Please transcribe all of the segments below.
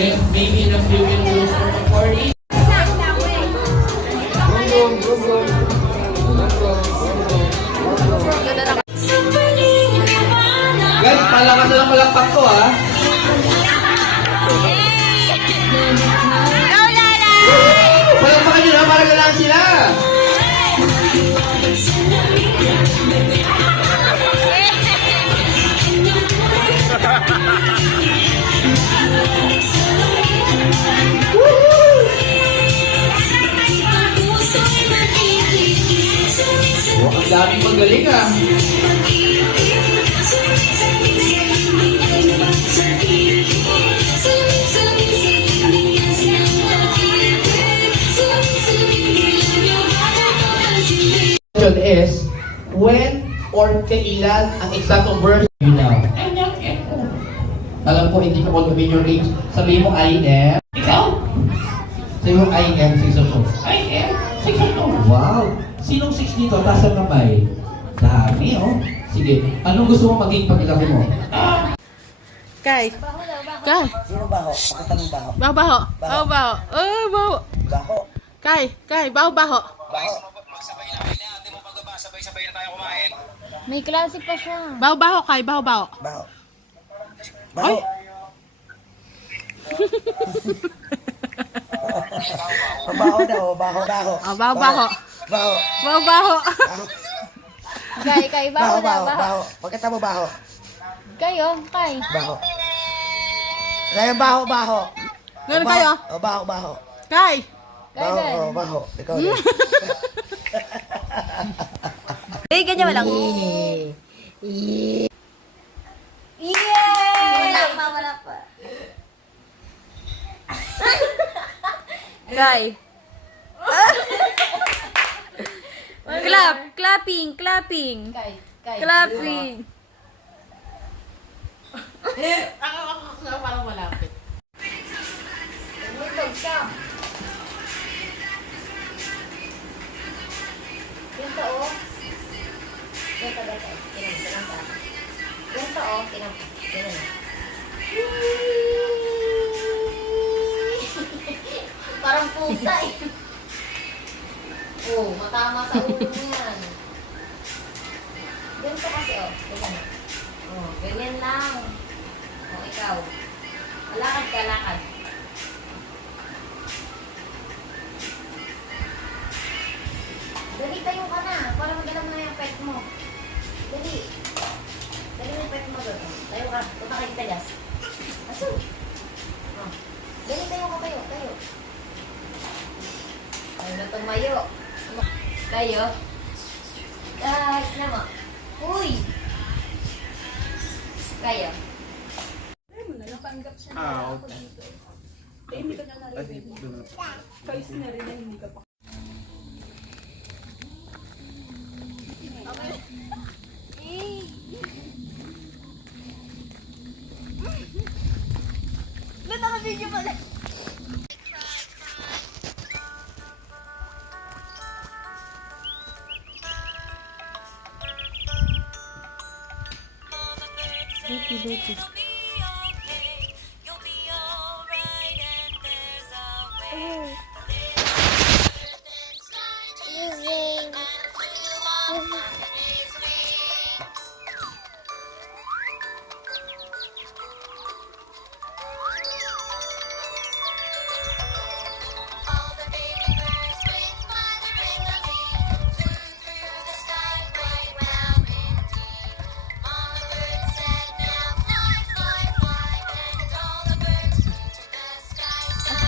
If maybe the few will lose for the party. Guys, palakas na lang malakpak ko ha. Palakpakan nyo na para galang sila. Ang daming magaling ah. Question is, when or kailan ang eksaktong verse you now? Alam ko hindi ka all within your age. Sabihin mo I am. Ikaw? Sabihin mo I am 6 years old. I am 6 years old. Wow! Sinong 6 dito? Taas ang kamay. Dami oh. Sige, anong gusto mo maging pag-ilaki mo? Kay. Kay. Sino baho? Pakita mo baho. Baho, baho. Baho, baho. Oh, baho. Baho. Kay, baho, baho. Baho. May klase pa siya. Baho, baho, Kay. Baho, baho. Baho. Baho. Baho daw, baho, baho. Oh, baho, baho. Baho. Baho, baho. Kay, baho na, Baho, baho. baho. Pakita mo baho. Kayo, kay. Baho. Kaya baho, baho. Ganun kayo? Oh, baho, baho. Kay. Baho, oh, baho. Ikaw din. Eh, ganyan mo lang. Yeah! Wala pa. Kay. Clapping. Kay. Clapping. Ako parang malapit. Umutog ka. Ganito o. Ganito. Ganito o. Ganito. Parang pusa eh. Oh, matama sa ulo mo yan. Ganito kasi o. Ganyan. Oh, ganyan lang. Oh, ikaw. Lakad ka, lakad. Dali, tayo ka na. Para magalaw na yung pet mo. Dali. Dali na yung pet mo doon. Tayo ka. Punta ka dito, Jas. Aso. Oh. Dali, tayo ka. Tayo. Tayo na tumayo. Tayo. Na mo. Uy! Tayo. Naka-video pala. Buti.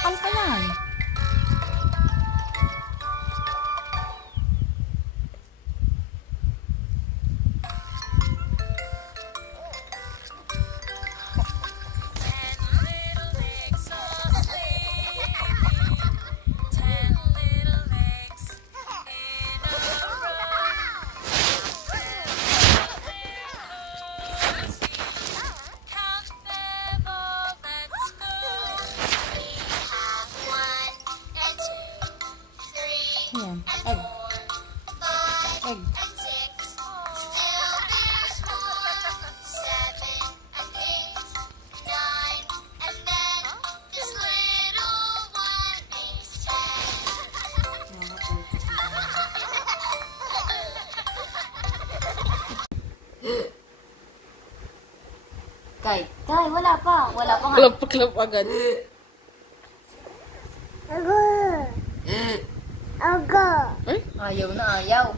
Akal pa yan. Kay, wala pa. Wala pa nga. Klap agad. Ay? Ayaw na, ayaw.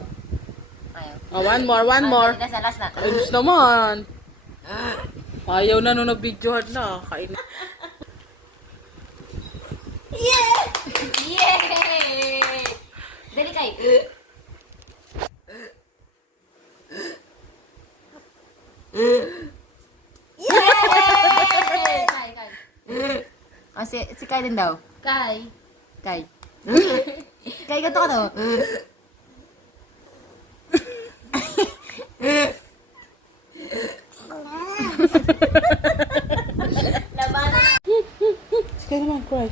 Oh, one more. Nasa last na. Ayos naman. Ayaw na nung nag-videohan na. Kain. Yay! Dali kay. Yay! Kay. Ah, si Kai din daw. Kai. Kai, ganito ka daw. Labanan na. Sige naman, cry.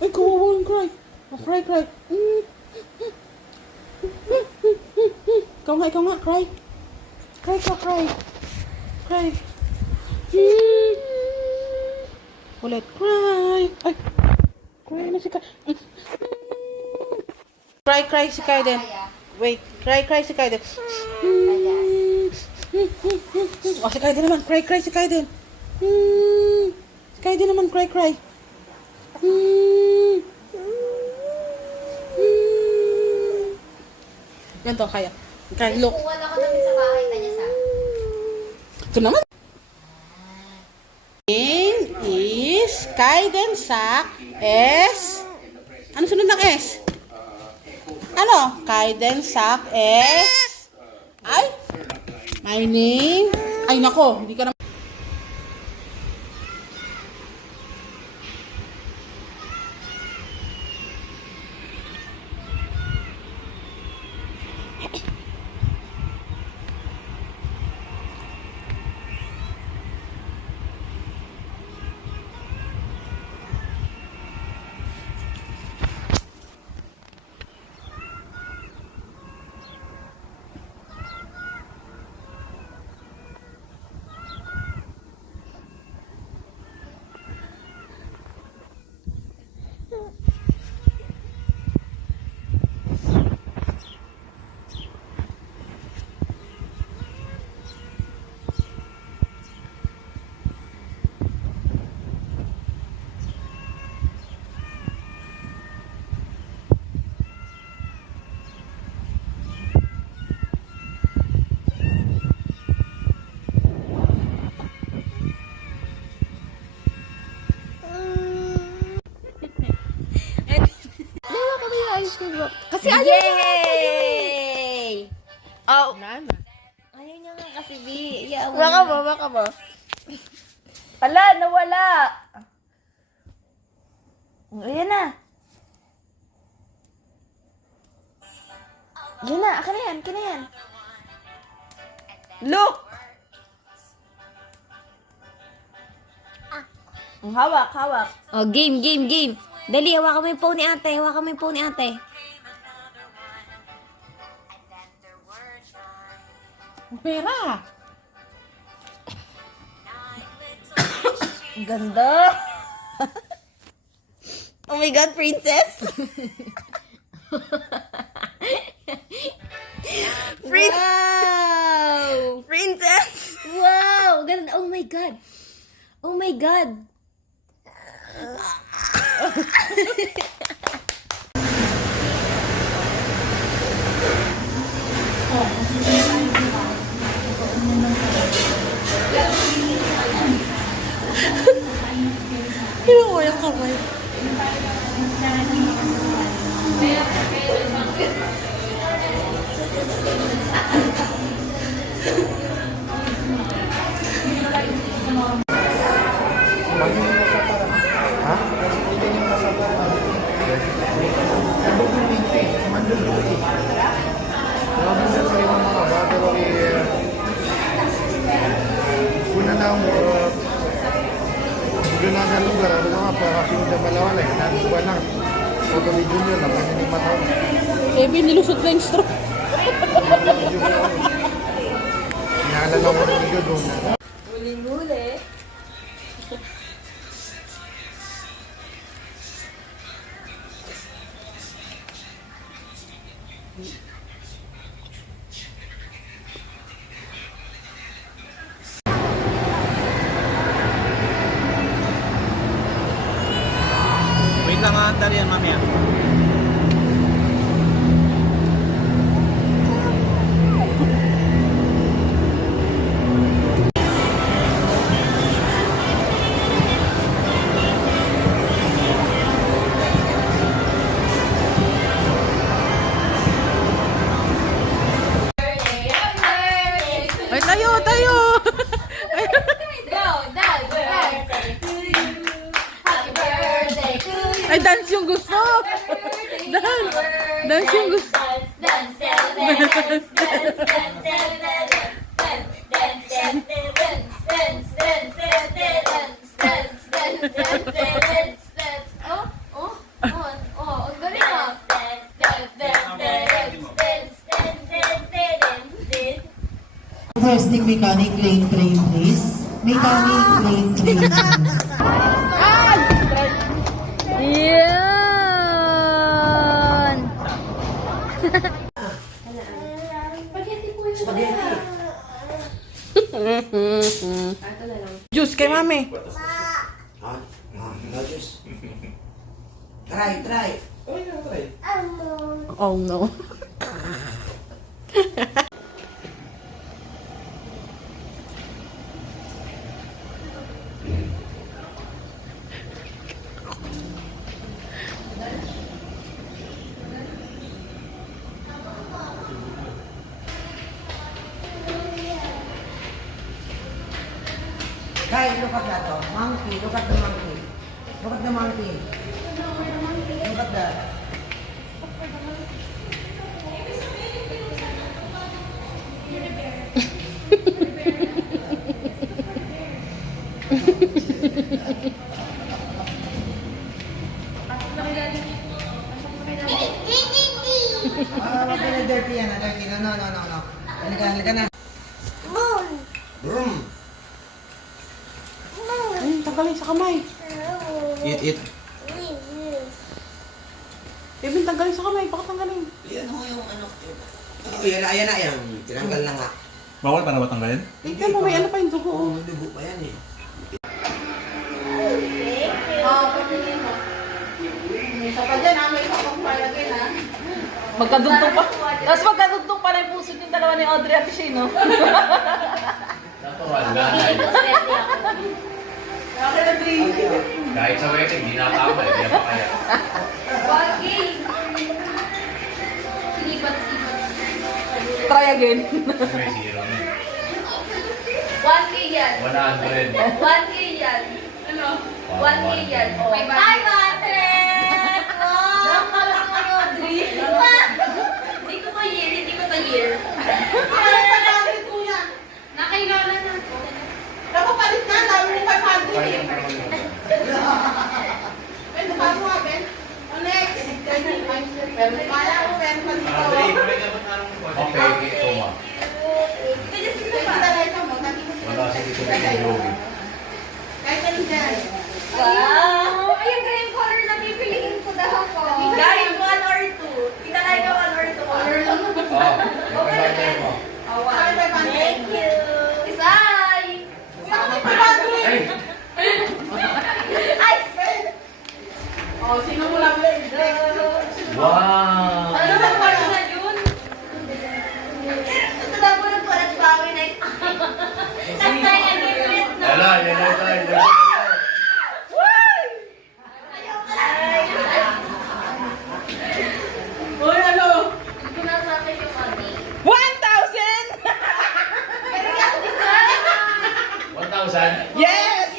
Ay, kawawa yung cry. Oh, cry. Ikaw nga, cry. Cry. Ulit, cry. Ay, cry na si Kai. Cry si Kai din. Wait, cry si Kai din. Oh, si Kai din naman. Cry si Kai din. Si Kai din naman, cry. Ganito, kaya. Kai, look. Kuha na ko namin sa bahay na niya sa. Ito naman. Name is Kaidensak S. Ano sunod ng S? Ano? Kaidensak S. Ay? My name. Ay, nako. Hindi ka na. Kasi ayaw niya nga. Yay! Oh. Nana. Ayaw niya nga kasi, B. Iyawan Baka ba? Ala, nawala. Ayan na. Yan na, akin na yan. Look! Hawak. Oh, game. Dali, hawakan mo yung phone ni ate. Pera. Ang ganda. Oh my God, princess. Wow! Princess! Wow! Ganda. Oh my God. Hindi mo yung kamay. Una na ang na ng lugar, ano nga, para sinunod ang malawala, nagsuba lang. Photo ni Junior, naman yung mataw. Baby, nilusot na yung straw. Naalala mo ng video doon. Huli-huli. gusto. Dance. Dance yung gusto. First thing, mechanic lane train, please. Mechanic lane train. Yun! Juice kay mami. Try. Oh no. Guys, look at that. Oh. Monkey. Look at the monkey. Look at the monkey. Look at that. Wag ka na dirty yan. Dirty. No. Halika na. Boom. Tanggalin sa kamay. Eat. Kevin, tanggalin sa kamay. Bakit tanggalin? Yan ho yung ano. Oh, yan na. Tinanggal na nga. Bawal para matanggalin? Tingnan mo, may ano pa yung dugo. Oo, dugo pa yan eh. Magkadugtong pa. Tapos magkadugtong pa na yung puso yung dalawa ni Audrey at Shane, no? Natural lang. Kahit sa wedding, hindi natama. Hindi na pa kaya. Try again. May zero na. 1K yan. 100. 1K yan. Ano? 1K yan. Oh. 500! Wow! Nakalas mo ni Audrey. Hindi ko pa year, hindi ko pa year. Nakailangan na. Napapalit na, dami mo 500 eh. Ben, baka mo nga, Ben. Oh, next. Pero kala ko, Ben, pa dito. Okay, ito ma. Pwede sila pa. Wala sa dito yung yogi. Kahit ano dyan. Wow! Ayun kaya yung color na pipiliin ko daw ko. Guys, 1 or 2. Tinalay ka 1 or 2 color lang. Oh, yung kasama mo. Thank you. Isay! Ay! Ay! Oh, sino mo lang next? Wow! Ano sa color na yun? Ito daw po ng color bawi na ito. Tapos tayo ang different na. Lala. Uy, ano? Ito na sa akin yung money. 1,000! 1,000? Yes!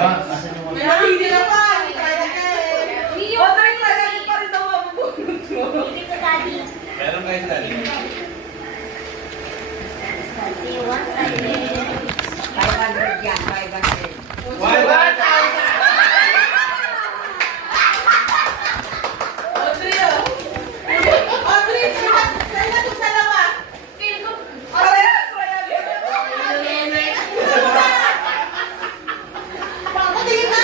Ah, asan yung May napili na pa! Kaya ka eh! Audrey, kaya pa rin daw mabubunod mo. Meron kayo dali. 500 yan, 500. 1,000! Audrey, oh! Audrey, saan na itong dalawa? Feel ko. Parehas! Papatingin na!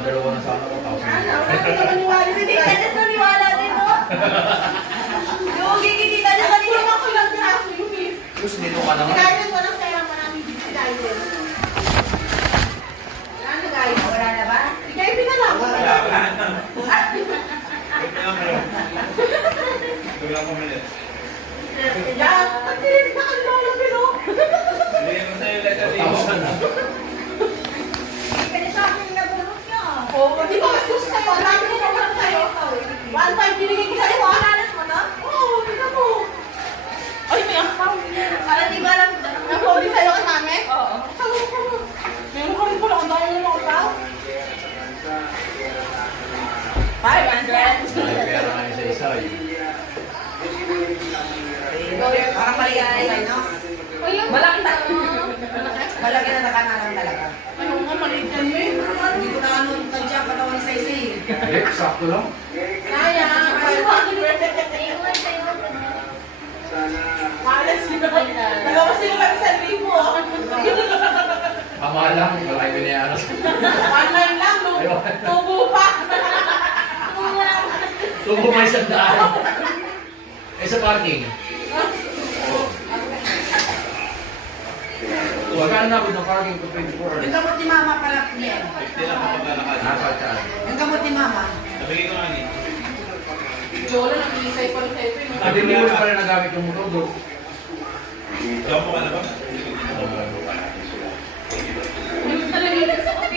dalawa na sana ko. Hindi ka maniwala Si Tita Jess naniwala din, no? Yung gigi Tita Jess naniwala. ako lang piraso yung beef. Tapos dito ka naman. Guys, walang pera maraming beef si guys. Ano guys? Wala na ba? Si guys na lang. Yan, pagsinig na kanila walang pero. Kaya sa akin nabulot niya. Oo, di ba mas gusto sa'yo? Ang dami ko naman sa'yo. 1.5 binigay ko sa'yo ah. Pinalas mo na? Oo, tingnan mo. Ay, may akaw. Para di ba alam Ang pogi sa'yo ka namin? Oo. Meron ka rin pala, ang dami mo ng tao. 500. May pera nga isa-isa eh. Parang maliit no? Malaki na. Malaki na nakanalang talaga. Ano nga, maliit yan, May? Hindi ko na ano, tadya, patawa ni Saysay. Eh, sakto lang. Kaya, Ayun, sa'yo. malas yun. Dalawa sila kami sa libo. Tama lang, wala yung binayaran. 1.9 lang, no? Tubo pa. Tubo may sandaan. Eh, sa parking. Magkano na ng parking ko 24? Yung gamot ni Mama pala niya. Nasa chan. Yung gamot ni Mama. Lola, nag-iisay pa rin sa'yo. Hindi mo na pala nagamit yung motor do.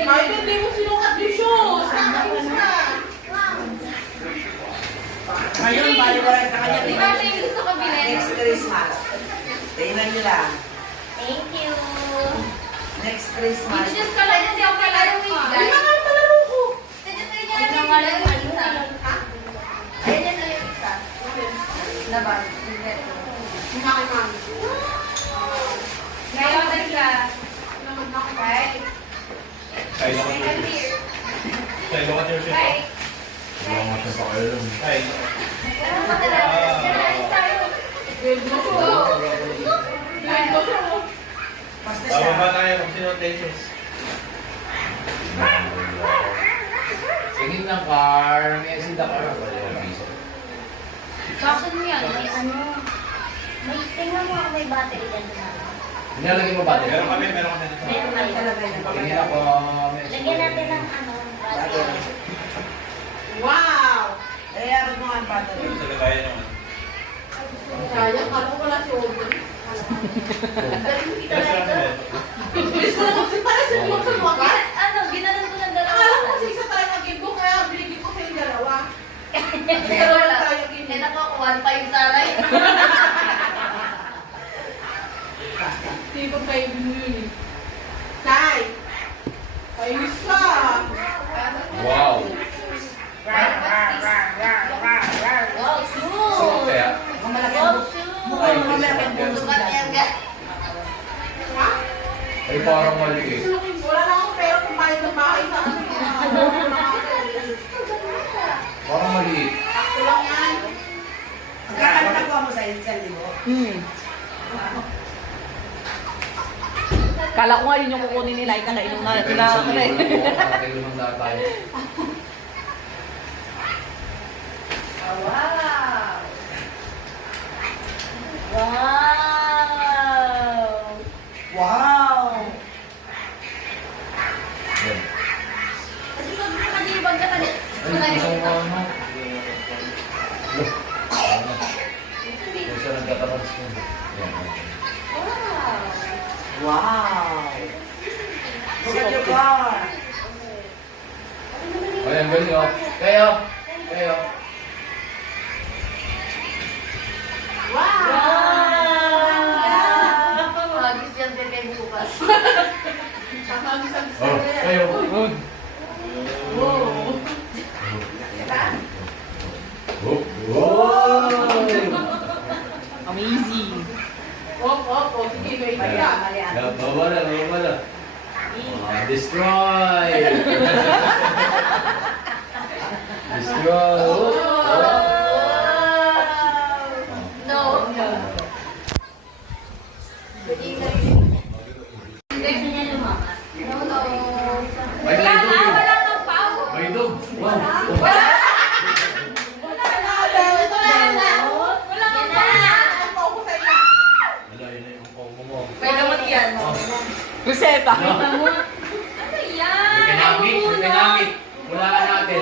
Ay, hindi mo sinukat yung shoes. Nakakis ka. Ngayon, baliwala sa kanya. Di ba ito yung gusto ko bilhin? Next Christmas. Tingnan nyo lang. Thank you. Next Christmas. It's just ka lang, hindi ako kailangan Hindi guys. ka nga palaro ko. Tignan tayo niya natin yung isa. Ayun yan na yung isa. Labas. Yung aking mami. Ngayon na siya. Right? Kaya naman Second here. yung Right? Wala nga siya pa kayo lang. Pero madalas. Yan tayo. Grade mo ko. Grade mo ko. Basta siya. Singin ng car, may exit the car. Sa akin mo yan. May ano, may tingnan mo ako may battery dyan sa mga. Nilalagay mo ba? Meron Talaga kayo. yan. Tingin ako. may exit. Lagyan natin ng ano, battery. Wow! Kaya mo nga ang battery. Kaya, kala ko wala si Oldie. Galing kita na ito. Bilis ko na magsipala sa mga sa Ano, ginanon ko ng dalawa. Akala ko kasi isa tayo mag-give ko, kaya binigyan ko sa yung dalawa. Pero wala. Eh, naku, 1.5 sana eh. Tipong kayo mo yun eh. Tay! Painis ka! Wow. Wow, So, smooth. kaya, Malaki Wow, ang smooth. malaki ang puso Sukat yan, guys. Ha? ay parang maliit. Wala na akong pera kung bayad ng bahay sa ano. Parang maliit. Sakto lang yan. Magkakano nakuha mo sa isang libo? Kala ko nga yun yung kukunin nila. Ikakainom na. Nakakainom na tayo. Wow. Wow. Wow! Yan. Kasi sabi sa kanya yung bag ka Ay, isang ano. Kasi nagkatapas ko. Yan. Wow. Wow! Look at your car! Ayan, galing oh. Kayo. Kayo. Magis yan din kay bukas. Oh, kayo. Good. Oh. Amazing. Op, sige, wait ka. Babala. Destroy. Destroy. No. Gusto niya lumakas. No. May Wala light na, tubig. wala nang power. Reseta. Ano yan? Economic. Wala ka natin.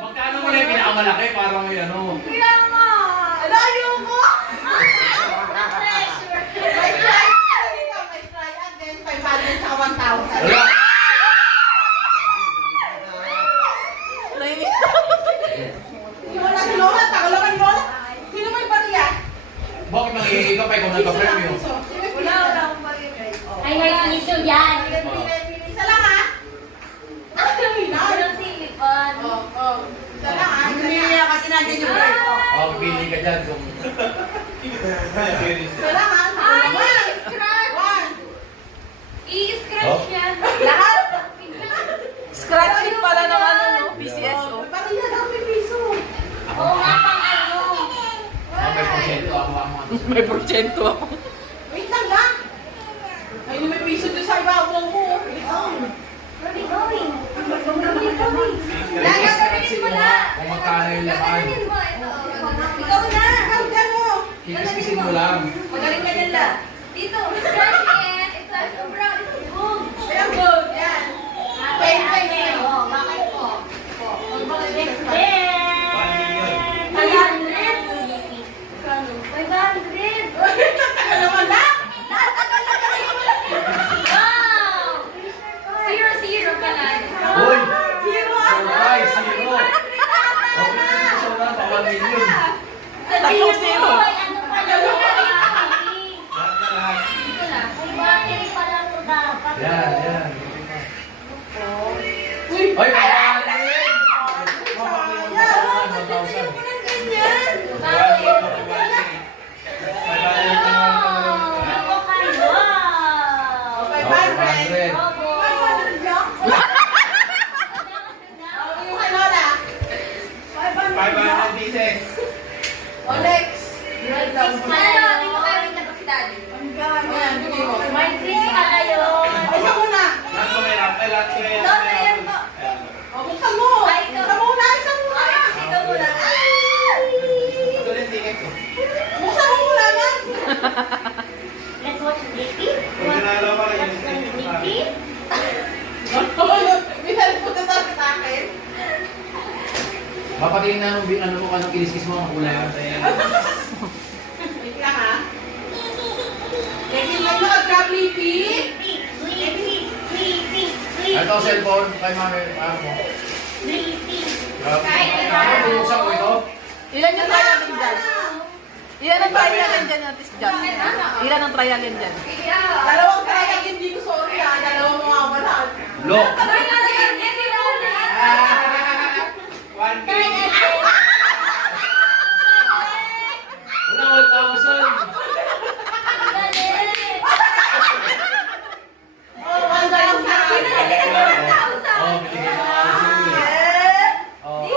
Magkano mo na yung pinakamalaki? Parang may ano. Kaya nga. Layo mo. Wala. Bakit mangingi ka pa ikaw nagka-premyo? Wala akong maririnig. Ay, nagsisyo yan. Walang silipan. Hindi niya kasi natin yung break. Oh, pili ka dyan kung... I-scratch yan. Lahat? Scratching pala ng ano, no? PCSO. Oo nga, pang ano. Oh, may porsyento ako ang mga... May porsyento ako. Where are we going? Where are we going? Gagawin mo na. Kung magkano yung laman. Gagawin mo. Ikaw na. Kikiskisin mo lang. Magaling ka nila. Dito. Scratch it. I-flash over. Boom. Boom. Yan. Ate, oh, bakit po? Bakit? 500. Wow! 0-0 ka na. Uy! Surprise! Zero! Okay na yung show na, baka million. Sabihin mo. Hoy, ano pala yung battery? Lahat na lahat. Dito na. May battery pala ito dapat. Yan, yan. Uy! Ay, pakakalin! Pakakalin! 1,000. Ako kayo. Wow! 500. Robo. 500 pieces. Ano? Di mo kayo rin tapos si Daddy. May trees pala yun. Lahat ko may rap. Ay, lahat ko may No, sa'yo po. Ay, ikaw. Ikaw muna. Ito rin ticket ko. Let's watch Blippi. Pag nanalo pa rin yung Watch ticket ko Blippi. Mapatingin na ano mo ka nung kiniskis mo ang kulay. Ito ang cellphone kay mami. Ano mo? Ano bubuksan ko ito? Ilan yung trial dyan? Ilan ang trial dyan, Ate Jan? Ilan ang trial dyan? Dalawang kaya hindi ko sorry ha, dalawang mga wala. Look! Ay, yan. Yan yung una. 1K! Wala, 1,000! Oh, binigyan mo nga ako sa'yo eh. Oh.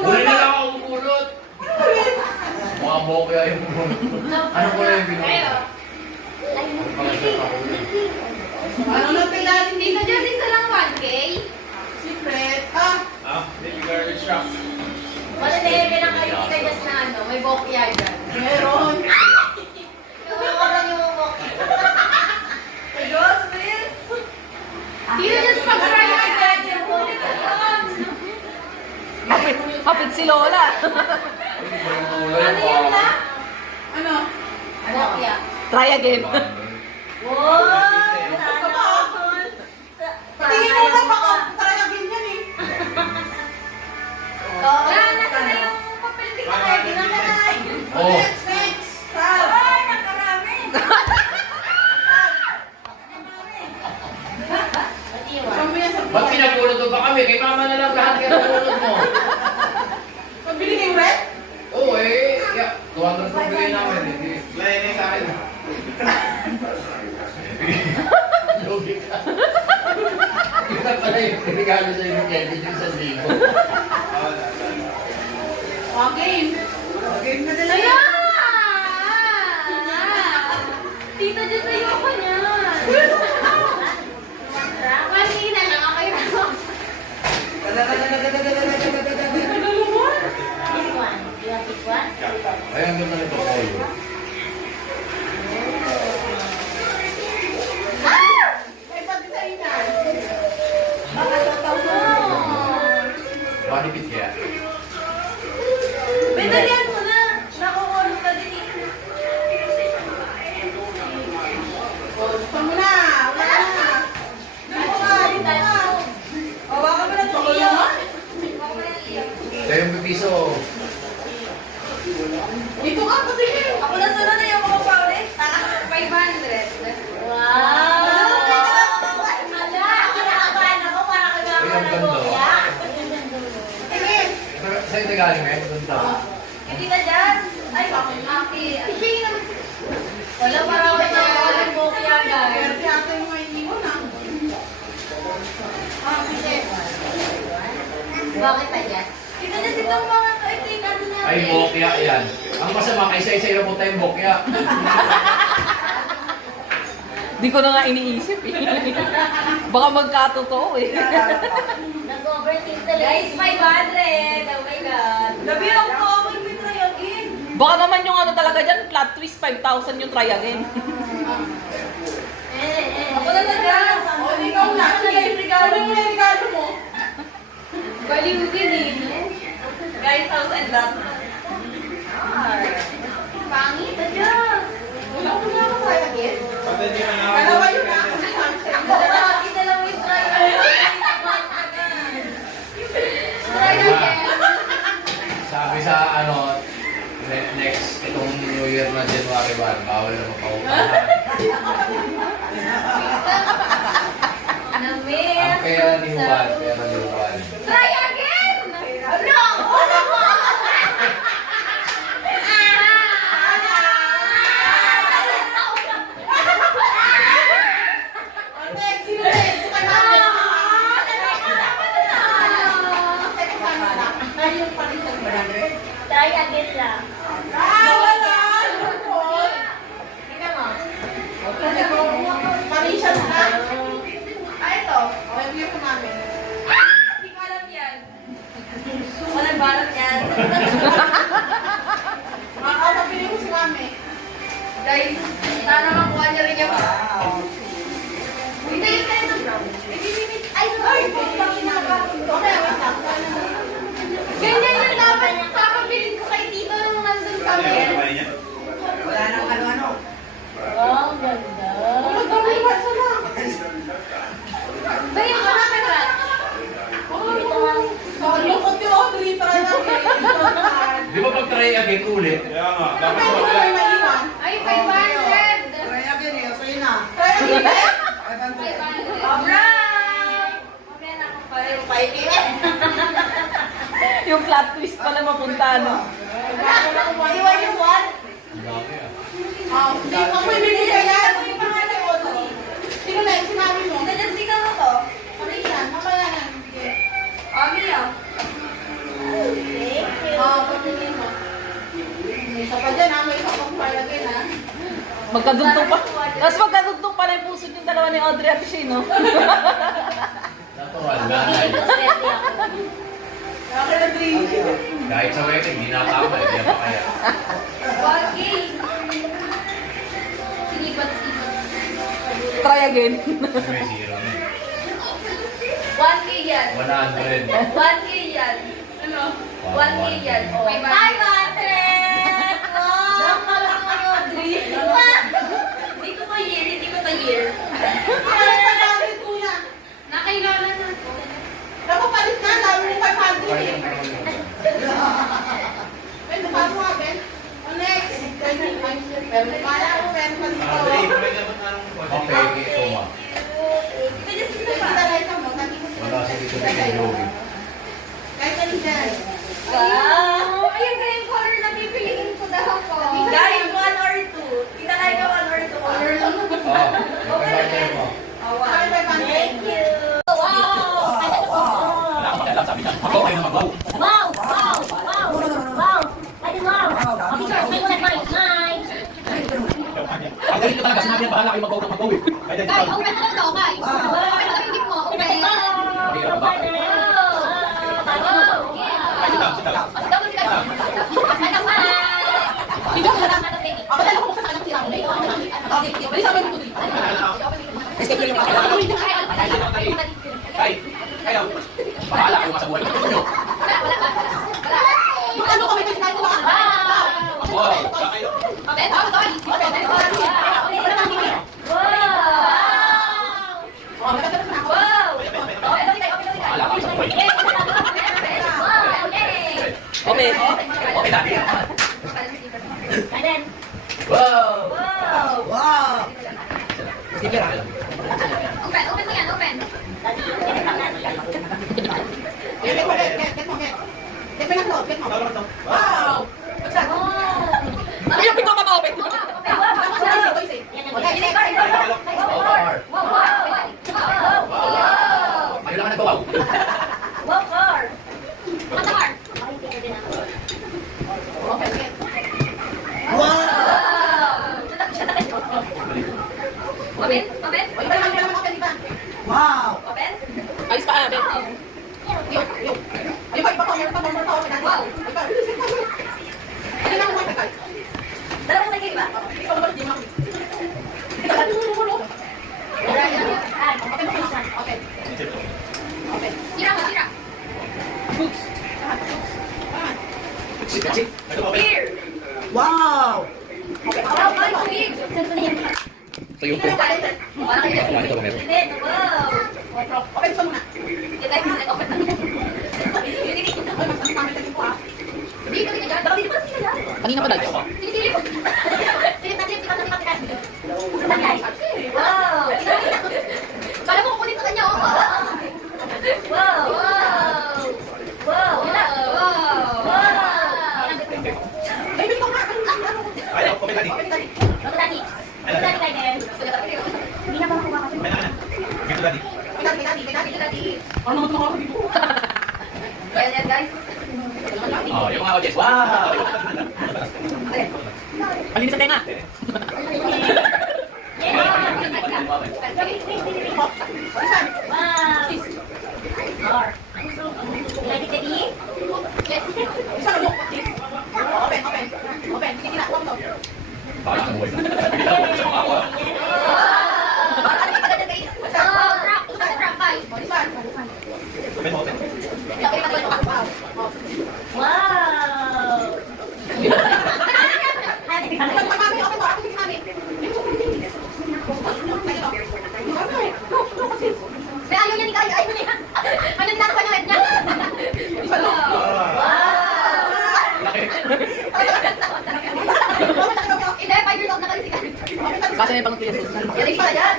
Huli na lang ako pupulot! Mga bokya yung pupulot. Ano ko lang yung pinulot? Ano na pinalin Dito just isa lang 1K. Secret. Baby garbage truck. Wala na yung pinakayo kita just na ano. May bokya dyan. Meron. Wala yung walkie. Diyos, Will. Dito just pag-try agad yung bokya. Kapit si Lola. Ano yun na? Ano? Bokya. Try again. Wow! Tingin mo na baka talaga ganyan eh. Wala, nasa na yung papel di ka ready na na. Oh, Next. Ay, nakarami. Sabi yan sa ba't pinagulot mo ba kami? Kay mama na lang lahat kaya nagulot mo. Pabili kayong red? Oo eh, yeah, 200 po bigay namin eh. Lainay sa akin. Lugi ka. Yun na pala yung regalo sa'yo ni Kevin yung 1,000. Okay. Game na nila. Ayan! Tito, dyan sa'yo ako niyan. 1K na lang, okay na. galing ngayon? Doon daw. Hindi na dyan. Ay, Aki. Wala para ako na walang bokya, guys. Bakit pa dyan? Kita na sitong mga kaibigan niya. Ay, bokya yan. Ang masama, kaysa-isa na punta yung bokya. Di ko na nga iniisip eh. Baka magkatotoo eh. Nag-overthink talaga. Guys, 500. Oh my God. Gabi ako ko. May try again. Baka naman yung ano talaga dyan, plot twist, 5,000 yung try again. Ako na guys. O, ikaw na. Ano na yung regalo mo? Yung regalo mo? Baliw din eh. Guys, house and lot. Pangit na Diyos. Wala ko na ako try again. Dalawa yun na. Ako na. Kita lang yung try again. Try again. Sabi sa next itong New Year na January 1, bawal na magpaupahan. Namiss. Ang pera ni Juan, pera ni Juan. Try again! No! Wala mo! Try again lang. Hindi ko alam yan. Walang balot yan. Guys, sana makuha niya rin yung... Hindi, yung ganito bro. Ay, ganyan yung dapat kakabilin ko kay Tito nung nandun kami. Wala nang ano-ano. Wow, ganda. Bayan ko na kaya. Di ba pag-try again ulit? Ay, 500! Try again eh. Sa'yo na. Alright! Mamaya na akong pala yung 5K. Yung plot twist pala mapunta, no? Iwan yung 1. Ang dami ah. Dadasdi ka mo to. Ami ah. Magkadugtong pa. Tapos magkadugtong pala yung puso yung dalawa ni Audrey at Shane, no? Natural na. Kahit sa wedding, di natama, hindi na pa kaya. 1K. Sinibat. Try again. May zero na. 1K yan. 100. 1K yan. Ano? 1K yan. 500! Wow! Ang malas mo yung Audrey. Hindi ko to year. Hindi ko to year. Nakilala na ako. Okay, ito ma. Wala sa dito na Joey. Wow! Ayan kaya yung color na pipiliin ko daw ko. Guys, 1 or 2. Tinalay ka 1 or 2. Color lang. Oh, okay mo. Thank you. Okay na magaw. Wow! Wow! Wow! Wow! Ay, wow! Picture, smile, smile! Ang galing ka talaga, sinabi yan, bahala kayo magaw na magaw eh. Guys, open na lang to, guys. Open na lang yung gift mo. Open na lang. Ay, ayaw. Bahala kayo sa buhay. Wow, kayo. Bahala kayo sa buhay. Okay. Okay, dati. And then, Wow! Wow! Open mo yan, open. get Wow! Ay, yung pinto mapa-open. Ayun lang ang nagbawaw. Wow! Ayos pa, Ben. Wow! So yung po. Ano ito ba meron? Open sa muna. Kanina pa dahil. Wow! Kala mo kukunin sa kanya, oh. Wow! Wow! Wow! Wow! Ay, bigyan ko nga. Ay, open tadi. Ano tadi? Ano tadi kayo din? Hindi na ba makuha kasi? Dito tadi. Ano naman ito dito? Yan, guys. Oh, yung mga audience. Wow! Palinis sa tenga. Wow! Ready, Daddy? Isa lang mo. Open. Sige na, open to. Parang ang buhay. Open, open. Wow! May ayaw niya ni Kaya, ayaw niya. Ano nilalaban ng head niya? Wow! Laki. Hindi, 5 years old na kasi si Kaya. Kasi may pang-clear. Yan pala yan.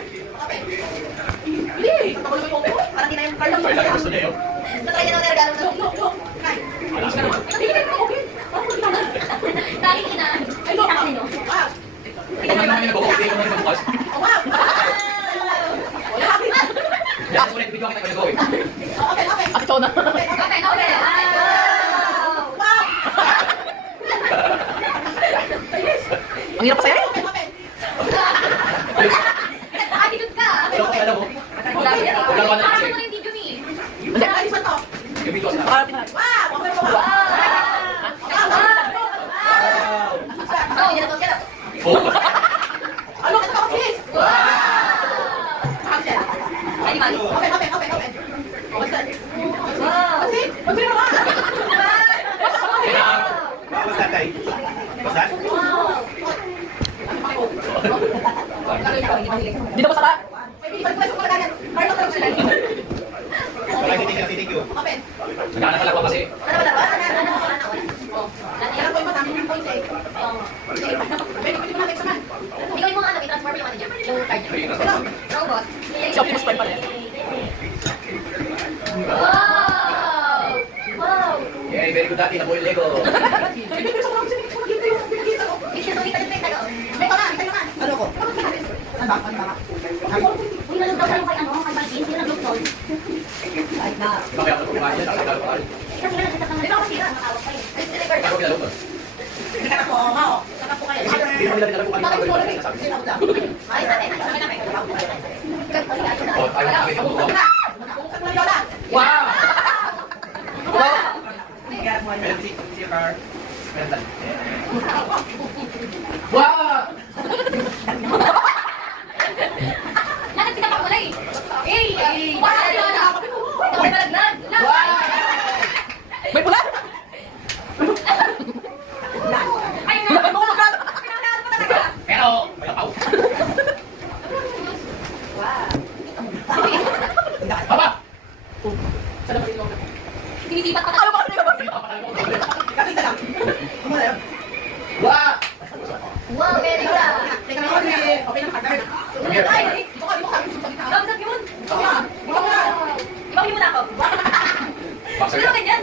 Parang di na yung card. Ay, laki gusto niya yun. Tatry niya na regalo na. Alas ka naman. Dahil ina. Ay, ina ka nino. Ikaw na namin nag-o-okay kung ano nagbukas. Yes, ulit, video kita ko nag-o-okay. At ito na. Okay. Ang hirap pa sa'yo. Attitude ka. Alam ko, alam mo. Ano mo na yung video ni? Yung video sa... Oh, yan na to. Oh. Ay, di mali. Wow! Basta tatay. Basta? Dito pa saka. Wala, thank you. Nagkana ka lang pa kasi. Ikaw yung mga ano, i-transform yung ano dyan. Yung card dyan. Robot. Si Optimus Prime pala. Wow! Wow! Yeah, very good dati. Nabuhay Lego. Ano ko? Ano ba? Uy, nalugtog kayo kay ano, kay Balbin. Sino naglugtog? Kahit na. Bakit ako kumain yan? Nakagalo pa rin. Kasi nga nagtatang na. Ito kasi nga, nakawag kayo. Ay, deliver. Ako kinalo ko. Hindi ka na po, ma. Saka po kayo. Hindi mo nila dinala kung ano yung gagawin ko. Sabi ko. Ay, sa atin. Ay, sa atin. Oh, ayaw na kami. Wow! Meron si car. Meron tayo. Wow! Lahat sila pa eh. Eh, wala na. Ito may malaglag. May pula! Ay, nga. Laban mo ko magkano! Pinangalaan pa talaga. Pero, may kapaw. Baba! Sinisipat pa Ano ba kasi naman? Kapit na lang. Kumala yun. Wow! Wow, very good. Teka na, okay na card. Ay, Ito ka, thumbs up yun. Ikaw Ibawin mo na ako. Boxer Ano ka. ganyan?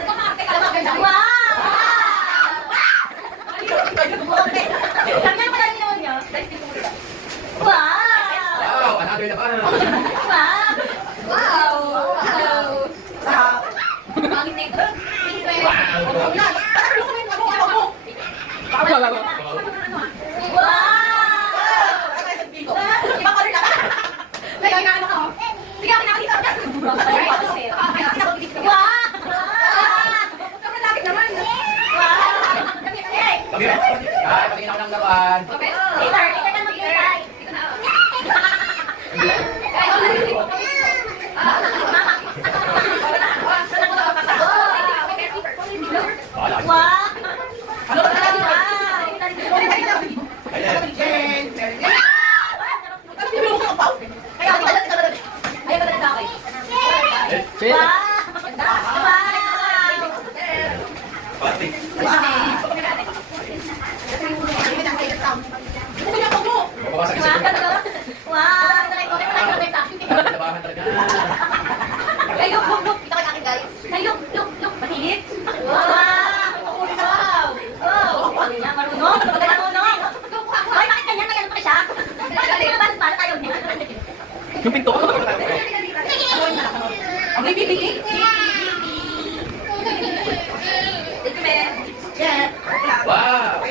Wow! Mababasa kasi ito. Kinabahan talaga. Ay, look, look, look. Ito kay akin, guys. Ay, look, look, look. Masilip. Wow! Wow! Wow! Yan, marunong. Marunong. Ay, bakit ganyan? Ganyan pa siya. Bakit tayo niya? Yung pinto. Ang bibili. Wow!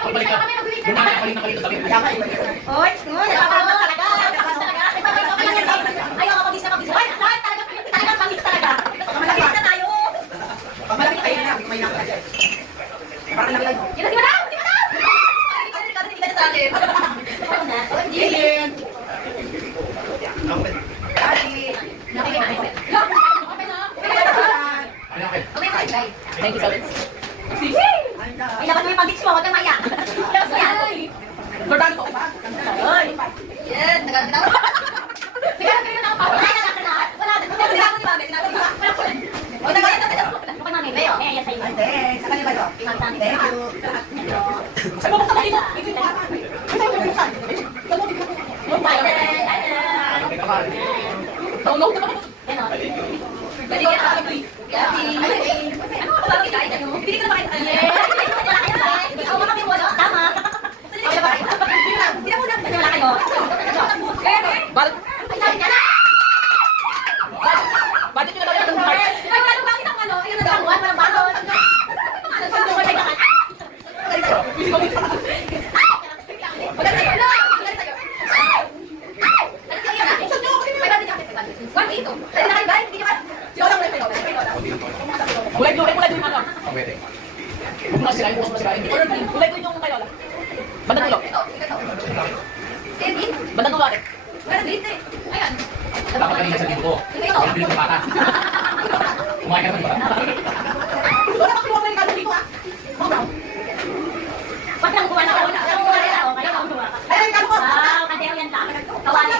Pagbalik ka. Bumalik ka dito sa akin. Oy, talaga. Ayaw ako mabis na mabis. Oy, talaga mabis talaga. Mabis na tayo. Yun na si Madam! Si Madam! Jilin! Ano yung akin? Thank you so much. Ilabas mo yung pag-ditch mo, huwag kang maya. Ilabas mo yan. Jordan po. Oy! Yan, nagagalaw. Sige, sige na ako. Wala na. Wala na. O, Mukhang mami, Beo. Yan sa'yo. Sa kanila ba ito? Thank you. Ay, bubuksan mo dito. Tulog na. Balik ka. Ano ba guys? Bili ka na ba kayo? Ikaw ba kami wala? Tama. Sila muna. Wala kayo. Balik. Ay, sabi niya na. Balik nyo na lang yung heart. Ay, wala bakit ang ano? Ayun na daw. Walang balon. Ano sa tuwa may kakan? Wala tayo. Wala tayo. Kulay blue yung ano. Pwede. Huwag mo na sirain, bukas mo na sirain. Kulay blue yung kayola. Bandang dulo. Bandang dulo ate. Dapat kanina sa dito ko. Walang bilis ng bata. Kumain ka naman ba? Wala pa kinuha na yung kalo dito ha. Wag lang kuha na ako. Kaya ako kuha. Ay, kalo ko. Wow, kadeo yan lang. Kawali.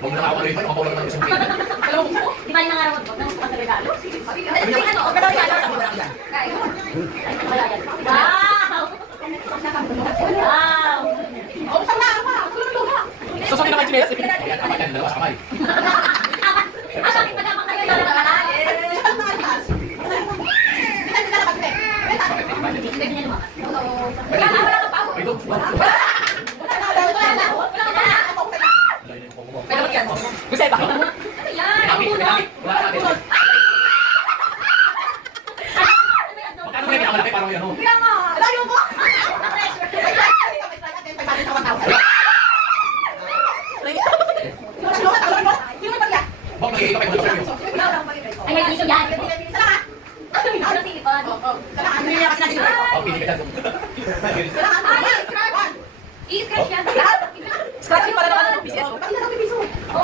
Huwag na ako rin pa. Makapulang ng isang pili. Di ba yung mga rawag? Huwag na sa regalo. Wow! Wow! Oh, saan na? Ano pa? Sulong luha. Susukin naman yung chinelas. Kaya tama yan. Dalawa sa kamay. Bakit pa naman kayo lalakaran? Saan na alpas? Bitan nila labas eh. Bitan. Ito. Wala na. Wala na. Pero ba't yan mo? Gusto ba? Pinamit. Wala ka natin. Magkano may pinamalaki parang yan o? Layo mo! Bak, nakikita kayo sa inyo. Ay, may siso yan. Salamat! Ano silikon? Bak, pili ka dyan. I-scratch yan. Scratching pala naman ng PCS. Oo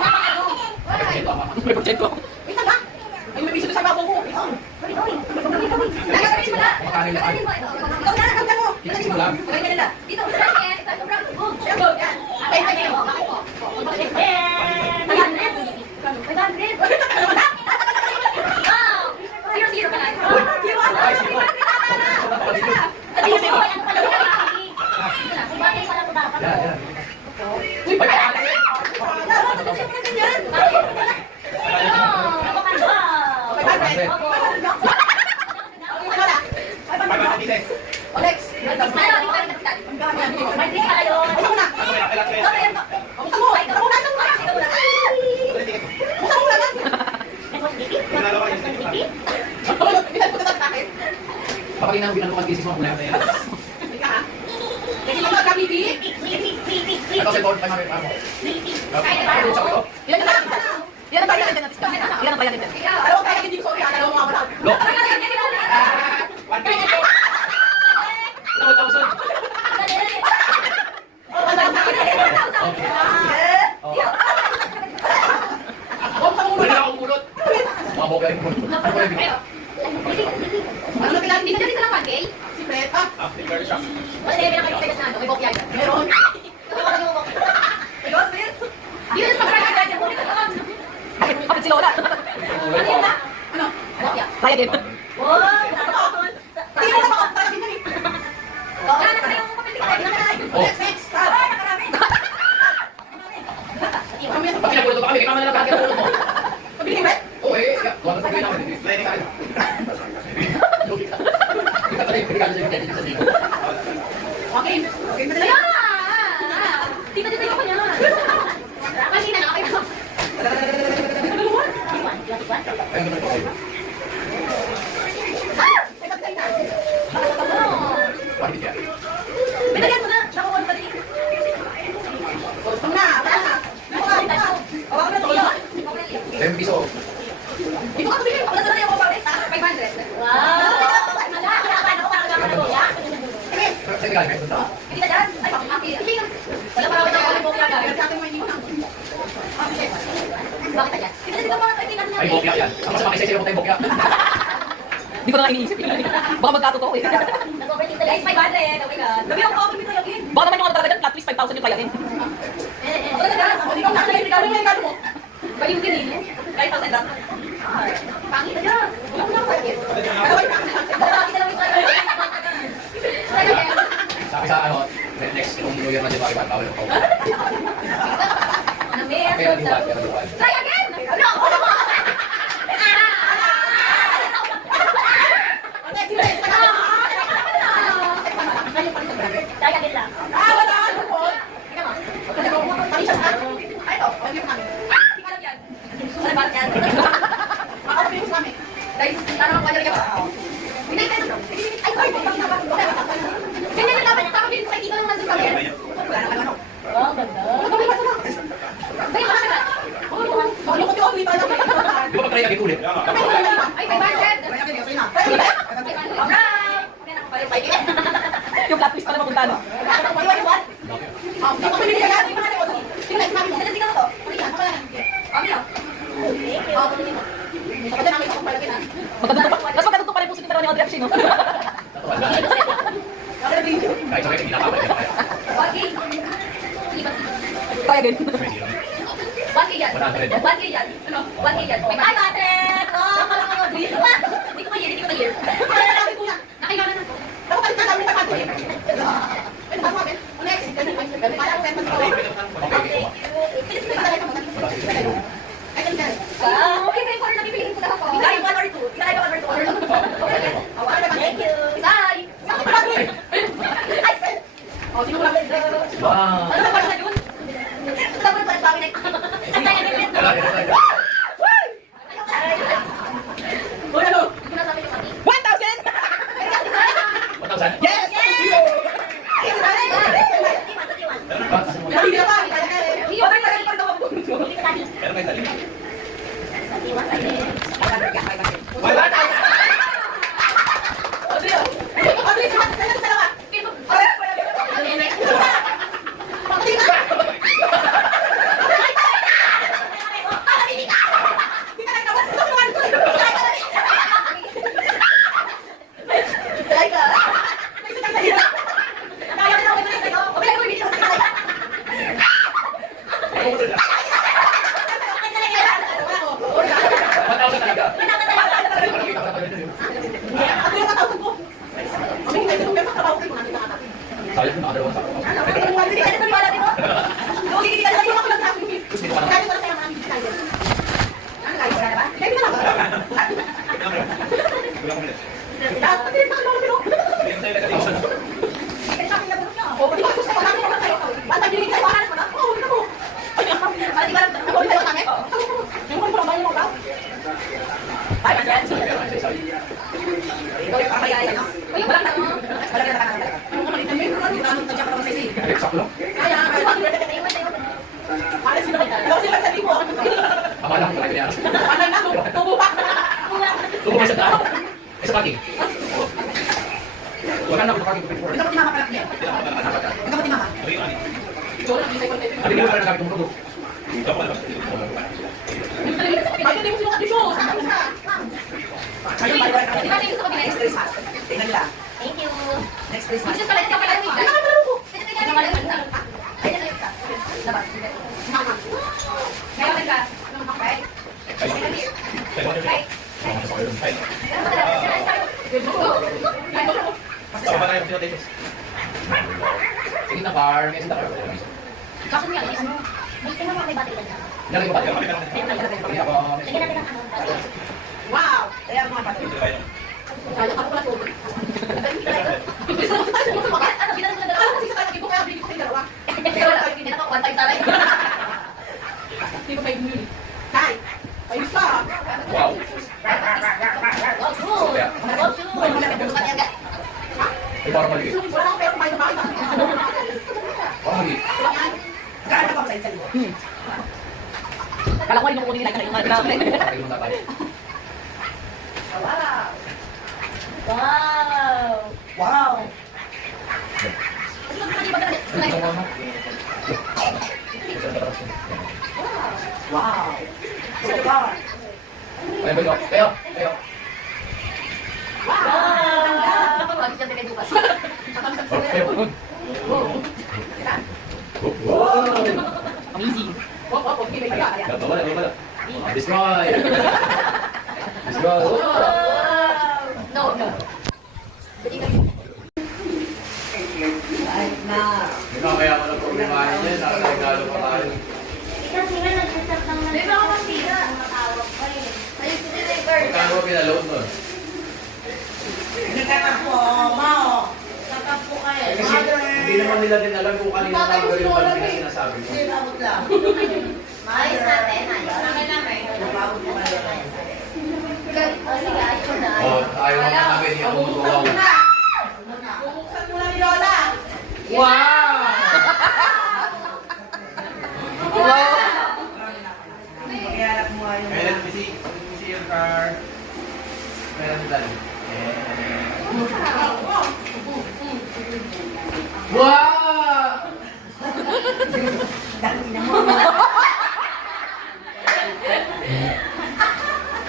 nga, ano? Ito, ama. May porsyento. Ay, may piso sa babo ko. Nag-scratch mo na. Makano yung lakan? Ikaw na, nakagda mo. Ikisi mo lang. Dito, scratch yan. Ito, ay, ay, wow! 0-0 ka na. Ay, sino? Sabihin mo, ano pala yung lagi? Bakit pala ito dapat? Yan, yan. Ay, pakala. Papakinan ko ng pag-isis mo. Ito, cellphone. Ay, mami. Ano? Ano sa ito? Yan ang bayan natin. Yan ang bayan natin. Dalawang bayan hindi ko sorry. Dalawang mga wala. Look. 2,000. Wala na akong mulot. Mga bokeh rin mulot. Ano ba yung Ano na kailangan Try again. Wow! Hindi mo na ako. Oh. Pag pinagulot pa kami, kaya na lang bakit pinagulot mo. Pabili mo. Oo eh, gawa na tayo namin. Ready ka rin. Okay. Okay, madali. Tita, tita, ako niya. Kasi na, okay na. Binagyan mo na. Nakuha mo dali. Ito na. Nakuha mo na. Hawakan mo na ito. Piso. Dito ka tumigil. Wala na lang yung pabalik. 500. Wow! Sige, guys, ito. Hindi na dyan. Ay, papi. Wala pa ako na ako yung Sa akin mo hindi mo na. Bakit ka dyan? Dito ka mga kaibigan Ay, bokya yan. Ako sa makisay sila mo tayo bokya. Hindi ko na nga iniisip. Baka magkatotoo eh. Nag-overtake talaga. Guys, 500. Oh my God. Gabi ako ako bitaw yun. Baka naman yung ano talaga dyan, flat twist 5,000 yung kayanin. Ako na dyan. Hindi ko nakakaya yung regalo mo. Baliw din eh. 5,000 lang. Pangit na dyan. Wala ko na ako kaya. Bakit na lang yung Sabi sa ano, next kung New Year na di ba, iba, bawal ako. Pero diwad, pero diwad. Try again! No! Try again lang. Guys, tanong ko niya ba? Hindi, ay, ganyan na dapat. Tapos din sa ikito nung nandun kami. Wala na ano. Oh, ganda. Ganyan ka na. Di ba pag-try again ulit? Ay, may budget. Yung flat twist pa na mapunta no? Mas magkatuto pa rin po sa pinaraw ni Audrey Apsino. Kahit sa kayo, hindi nakabalik na kaya. Try again. 1K yan. 1K yan. Ano? 1K yan. May 500! Oh, hindi ko ma-year. Nakailangan na. Okay, may corner na pipiliin ko na ako. Ikay 1 or 2. Ikay 1 or 2. Thank you. Bye! Wow! Ano ba na yun? Dapat pa sa amin ay... Wala, wala. Wala no. Hindi ko nasabi yung pati. 1,000! 1,000? Yes! Hindi na pa. Hindi pa rin pa daw ako. Pero may dali. Wala na. Audrey, Audrey, salamat. Sabi ko, nakadalawang sa ako. Gusto nito ka naman. Sakto lang. Akala ko talaga yan. Tubo ba sa daan? Sa parking? Wala na ako sa parking to before. Hindi mo pa rin nakakit ng product. Thank you. Next Christmas. Gusto pala siya pala ni Guy. Kaya ka. Ay, ay, ay, ay, ay, ay, ay, Sama tayo sa Texas. Sige na bar, may isa bar. Bakit nga, ano? May tingnan mo, may battery lang. Lagay ko ba? Tingnan natin ang ano. Wow! Kaya mga pati. Kaya ako pala tubig. Bisa mo tayo sumasabakat? Ano, ginagawa na dalawa? Kasi sa kanya, ko kaya bigay ko kayo dalawa. Hindi na ako, one time taray. Hindi ko kayo muli. Tay! Ayos ka! Wow. Oh, good. Oh, shoot. Ay, parang mali. Wala akong pera kumain na bakit. Parang mali. Gaano ba sa inyo? Kala ko rin yung kunin nila yung mga grabe. Patay mo na tayo. Wow. Wow! Wow! Super! Ay, bayo. Tayo. Tayo. Wow. Bakit siya tingin bukas? Tayo. Amazing. Wala. Destroy. Destroy. No, no. Ikaw kaya mo na problema niya, nakakagalo pa tayo. Kasi nga nag-chat lang na. Di ba ako masira? Matawag pa rin. Ayun, si deliver. Magkano ba pinaload mo? Nagkakapo, Mao! Nagkakapo kayo. Kasi hindi naman nila din alam kung kanina number yung balik na sinasabi mo. Hindi, abot lang. Ayos natin, ayos. Namin. Nababot naman yun. O sige, ayos na. Oh, ayaw naman namin yung tumutuwaw. Bubuksan mo na ni Lola! Wow! Maghiharap mo nga yung... Meron busy yung car. Meron dali. Wow!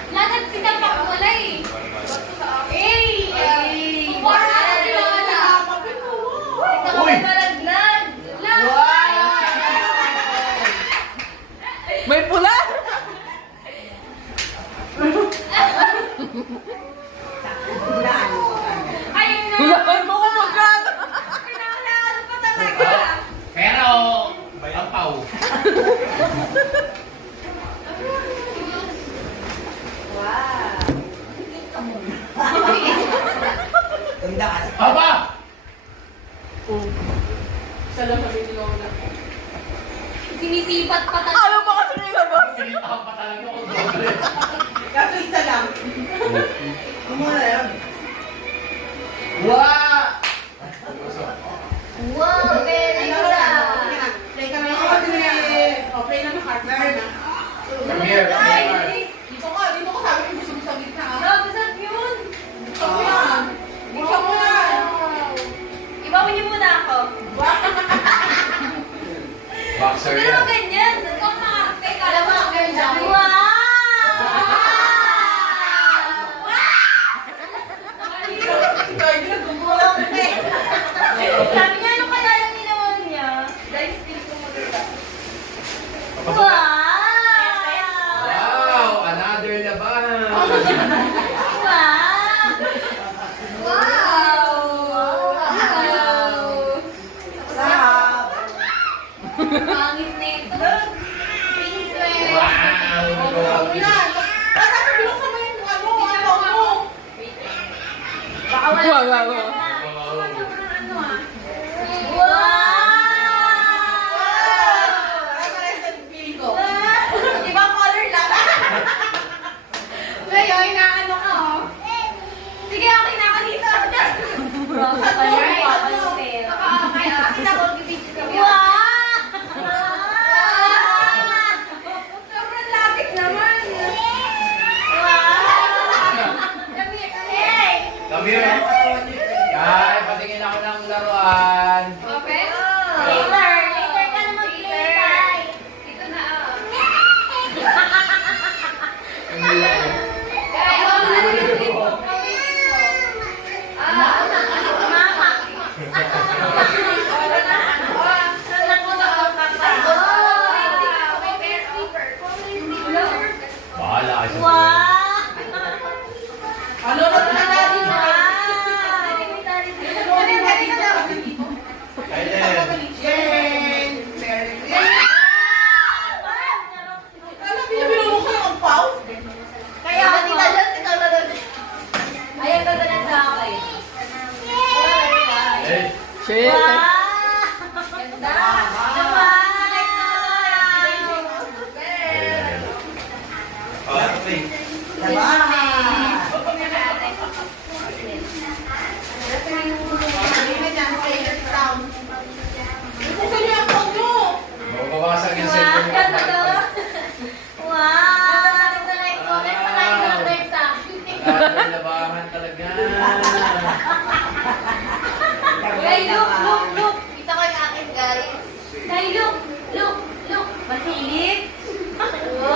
Lahat sinapak mo na eh. Para si Lola. Ikaw Uy! ay malaglag. May pula! Ayun na. Hulaan mo kung magkano! Pinakalaan pa talaga. Pero, ang pau. Tandaan. Aba! Sinisipat pa talaga. Ano ba kasi nilabas? Sinitahan pa talaga ako. Kaso isa lang. Kumula yun. Wow! Wow, very good. Play ka na yung order. O, play na ng partner na. Come here, come here. Dito ko sabi ko gusto mo sa gitna. Nabasag yun. Gusto mo yan. Gusto mo yan. Ibawin niyo muna ako. Boxer Pero yan. ganyan. Ikaw makakapay ka. Alam mo, ang ganda. Wow! Ikaw, hindi na gumuha ko na eh. Sabi niya, ano kaya yung ginawa niya? Dahil spill ko mo dito. Wow! Wow! Another laban! Wow! Wow! Sarap. Pangit na ito. Princess! Wow! Ano yan? Bakit binuksan mo yung ano mo? Baka wala Wow, wow, naman wow. yan. Sobrang ano ah. Ano na yung feeling ko? Ibang color lang. Ngayon, inaano ka oh. Sige, okay na ako dito. Kita ko, bibigyan kami. Sobrang lapit naman. Come here! Guys, patingin ako ng laruan. Okay? Later ka na mag-play. Dito na ah. Hindi lang. Kaya ako na dito. Mama. Bahala ka sa Wow. Ano na daddy mo? lalaki. Eh, Shit. Ganda. Naman. mababasag yung cellphone mo. Ang labahan talaga. Hey, look. Kita ko yung akin, guys. Hey, look. Masilip. Wow!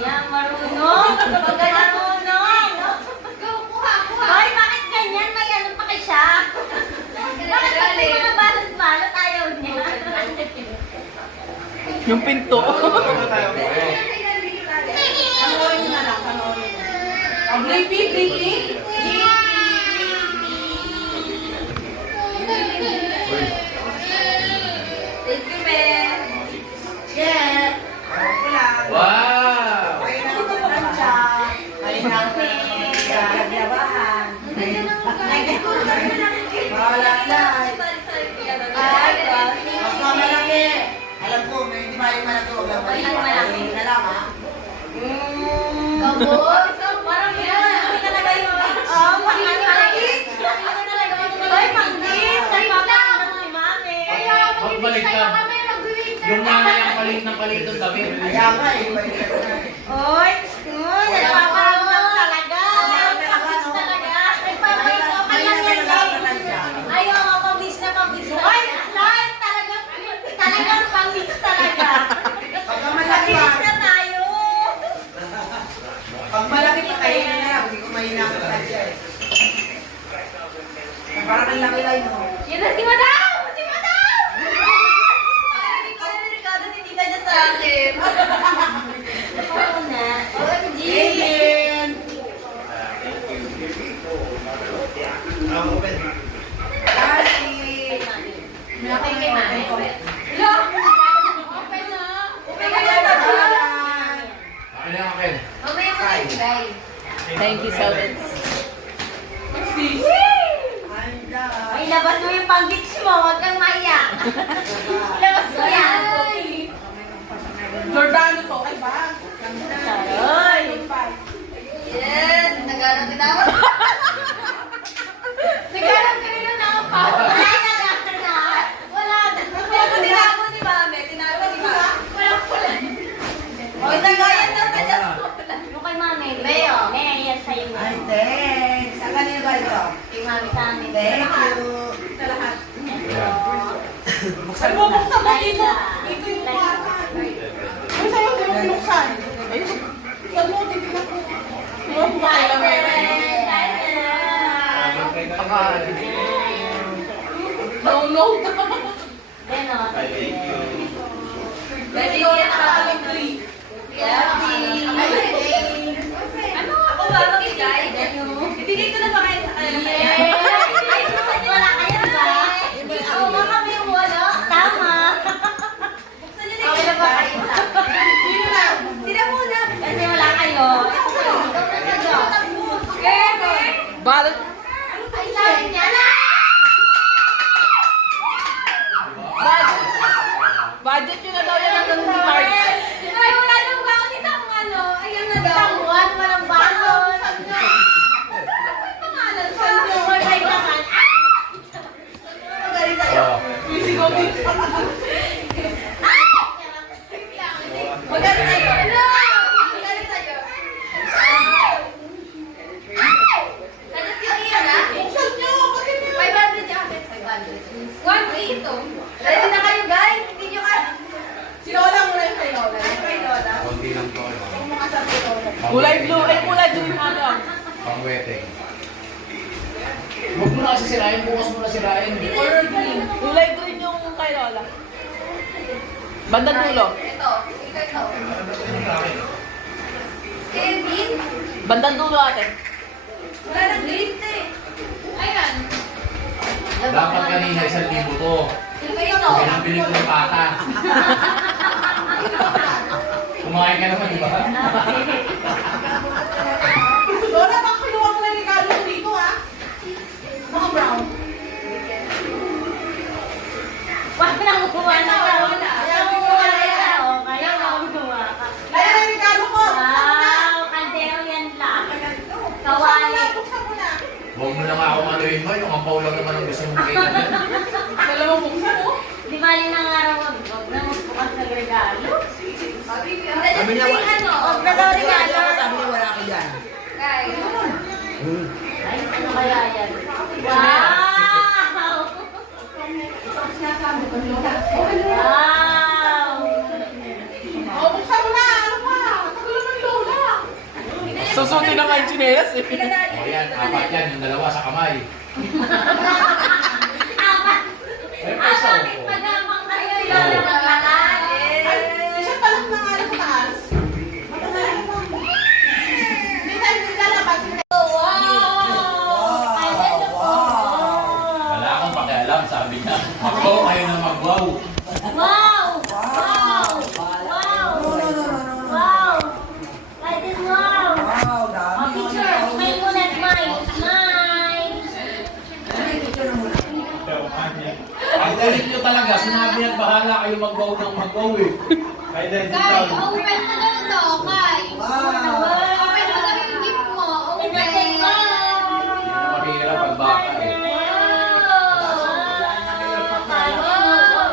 Yan, marunong. Marunong. Kuha. Ay, bakit ganyan? May ano pa kay siya? Bakit pag may mga balot-balot ayaw niya? Yung pinto. Blippi. Thank you, man. Wow! Alam ko, may hindi maling malaki. Huwag lang Ay, malaki. na lang, ha? Kabos? Parang yan. Kami talaga yung pangit. Kami talaga yung ay, pangit. Nagpapakita si mami. Magbalik ka. Yung nanay ang palit ng palit ng damit. Kaya nga, eh. Oy, nagpaparamdam talaga. Pangit talaga. Nagpaparamdam ka lang yan. Ayaw nga, pambis na. Oy, live talaga. Talagang pambis talaga. Pagka malaki Pambis pa, na tayo. pag malaki pa kayo na lang, hindi ko mahina ang kanya, eh. Parang ang laki-laki, no? Yan na si Madam! Si Madam! Parang hindi ko na Ricardo, hindi na niya sa akin. Oo na. OMG! Amen! Kasi, Okay kay mami. Look! Okay na. Okay na yan. Akin na akin. Mamaya ko na ibigay. Thank you so much. Ay, labas mo yung pang-beach mo. Huwag kang maiyak. Labas mo yan. Jordano to. Ay ba? Ay! Yes! Naghanap din ako. Naghanap ka rin na ako pa. Wala na. Wala na. Tinago ni Mami. Tinago ni Mami. Wala. O, nagayan daw ka dyan. Yung kay Mami. Leo. Yan sa'yo. ay, thanks. Ang kanina ba ito? Kay Mami sa amin. Thank you. Sa lahat. Buksan mo dito. Ito yung kwarta. Ay, sa'yo ito yung binuksan. Ay, saan mo titignan ko? Yung kwarta lang No. Dati ko yan ang tree. Ano? Ako ba? Magbigay? Ibigay ko na ba kayo sa kanila? Ay, wala kayo ba? Oo, mga kami yung wala. Tama. Buksan nyo na yung ba kayo sa Sino na? Sila muna. Kasi wala kayo. Ikaw na nag-o. Balot. Ay, sa akin yan. Budget yun na daw yan hanggang March. Ay, wala nang bakit isang ano. Ayan na daw. Isang buwan, walang bakit. Pangalan sa inyo. Magay naman. Magaling tayo. Magaling tayo. Magaling tayo. Nanas yung iyan, ha? Buksan nyo. 500 yung akin. 500. 1 ito. Ready na kayo, guys? Hindi nyo ka... Si Lola muna yung kay Lola. Kay Lola. Kunti lang to. Kulay blue. Ay, kulay blue yung ano. Pang-wedding. Huwag mo na kasi sirain. Bukas mo na sirain. Color green. Kulay green yung kay Lola. Bandang dulo. Ito. Ito. Kevin? Bandang dulo ate. Wala na green eh. Ayan. Dapat kanina 1,000 to. Ito. Pinabili ko ng bata. Kumain ka naman, di ba? Lola, baka kinuha ko na yung regalo ko dito, ha? Mga brown. Wag nang kuha na ka. Ayaw ko kuha na yan. Kaya ako kuha ka. Kaya na yung regalo ko. Wow, kaldero yan lang. Kawali. Kawali. Buksan mo na. Huwag mo na nga ako maluin mo. Yung ampaw lang naman ang gusto mong bigay na dyan. Dalawang buksan mo. Di ba yun ang araw wag na magbukas ng regalo? Sabi niya, Wag na daw regalo. sabi niya wala ka dyan. Ay, ano kaya yan? Wow! Wow! O, buksan mo na. Ano pa? Tagal naman, Lola. Susutin na nga yung chinelas eh. O yan, apat yan. Yung dalawa sa kamay. Apat! May pesa Apat! ako. Magabang kayo yung maglakad. Ay, siya pala na nga sa taas. Hindi tayo naglalabas. Wow! Ay, ito po. Wala akong pakialam, sabi niya. Ako, kayo na mag-wow. Wow! Wow! Wow! Wow! Like this, wow! Wow, Oh, dami. picture! Smile muna, smile! Smile! Ang galit nyo talaga, sinabi at bahala kayo mag-wow ng mag-wow eh. Kai, open mo daw to, Kai. Wow. Open mo daw yung gift mo. Open. Mahirap pag baka eh.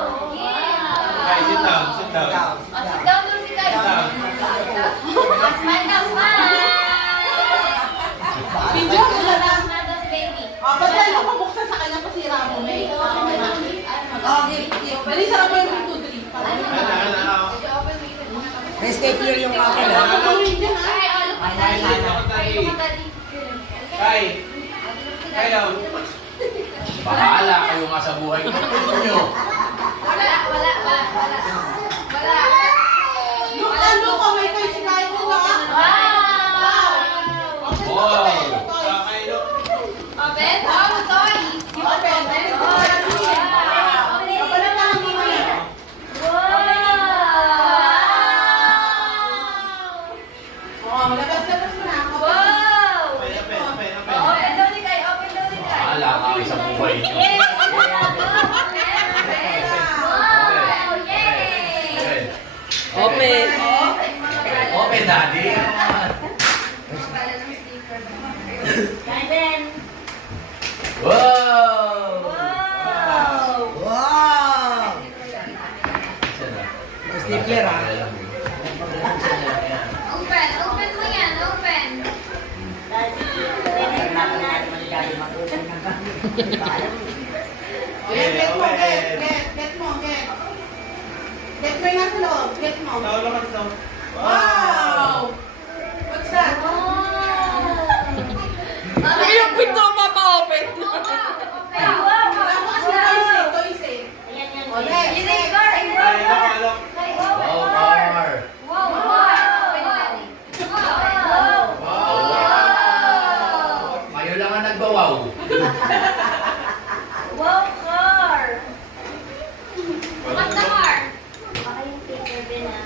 Kai, sit down, sit down. Oh, sit down daw si Kai. Sit down. Smile daw, smile. Video mo na lang. Smile daw si baby. O, ba't tayo pabuksan sa kanya pasira mo, May? Oh, gift. Bali, sarap mo yung 2, 3. May stapler yung akin, Ano ha? ka gawin dyan, ha? Kai, oh, look at daddy. Look at daddy. Kai! Kayo! Bahala kayo nga sa buhay nyo. Wala. Look, ano ka? May toy si Kyle mo, ha? Wow! Open? Oh, toys. Open. Kapalit na lang mo yan. O, labas mo na. Wow! Oh, open daw ni Kai. Open daw ni Kai. Bahala kayo sa buhay nyo. Wow! Yay! Open! Open, daddy! And then, Wow! Wow! May stapler, ha? Open mo yan. Open. O, yan, get mo, get mo. Get mo yung nasa loob. Get mo. Wow! What's that? Yung pinto mapa-open. Wala mo kasi toys eh. Ayan, yan. O, next. Yun car. Wow, car! Wow, wow. Wow. Wow! Kayo lang ang nagbawaw. Wow, car. What the car? Baka yung sticker din ah.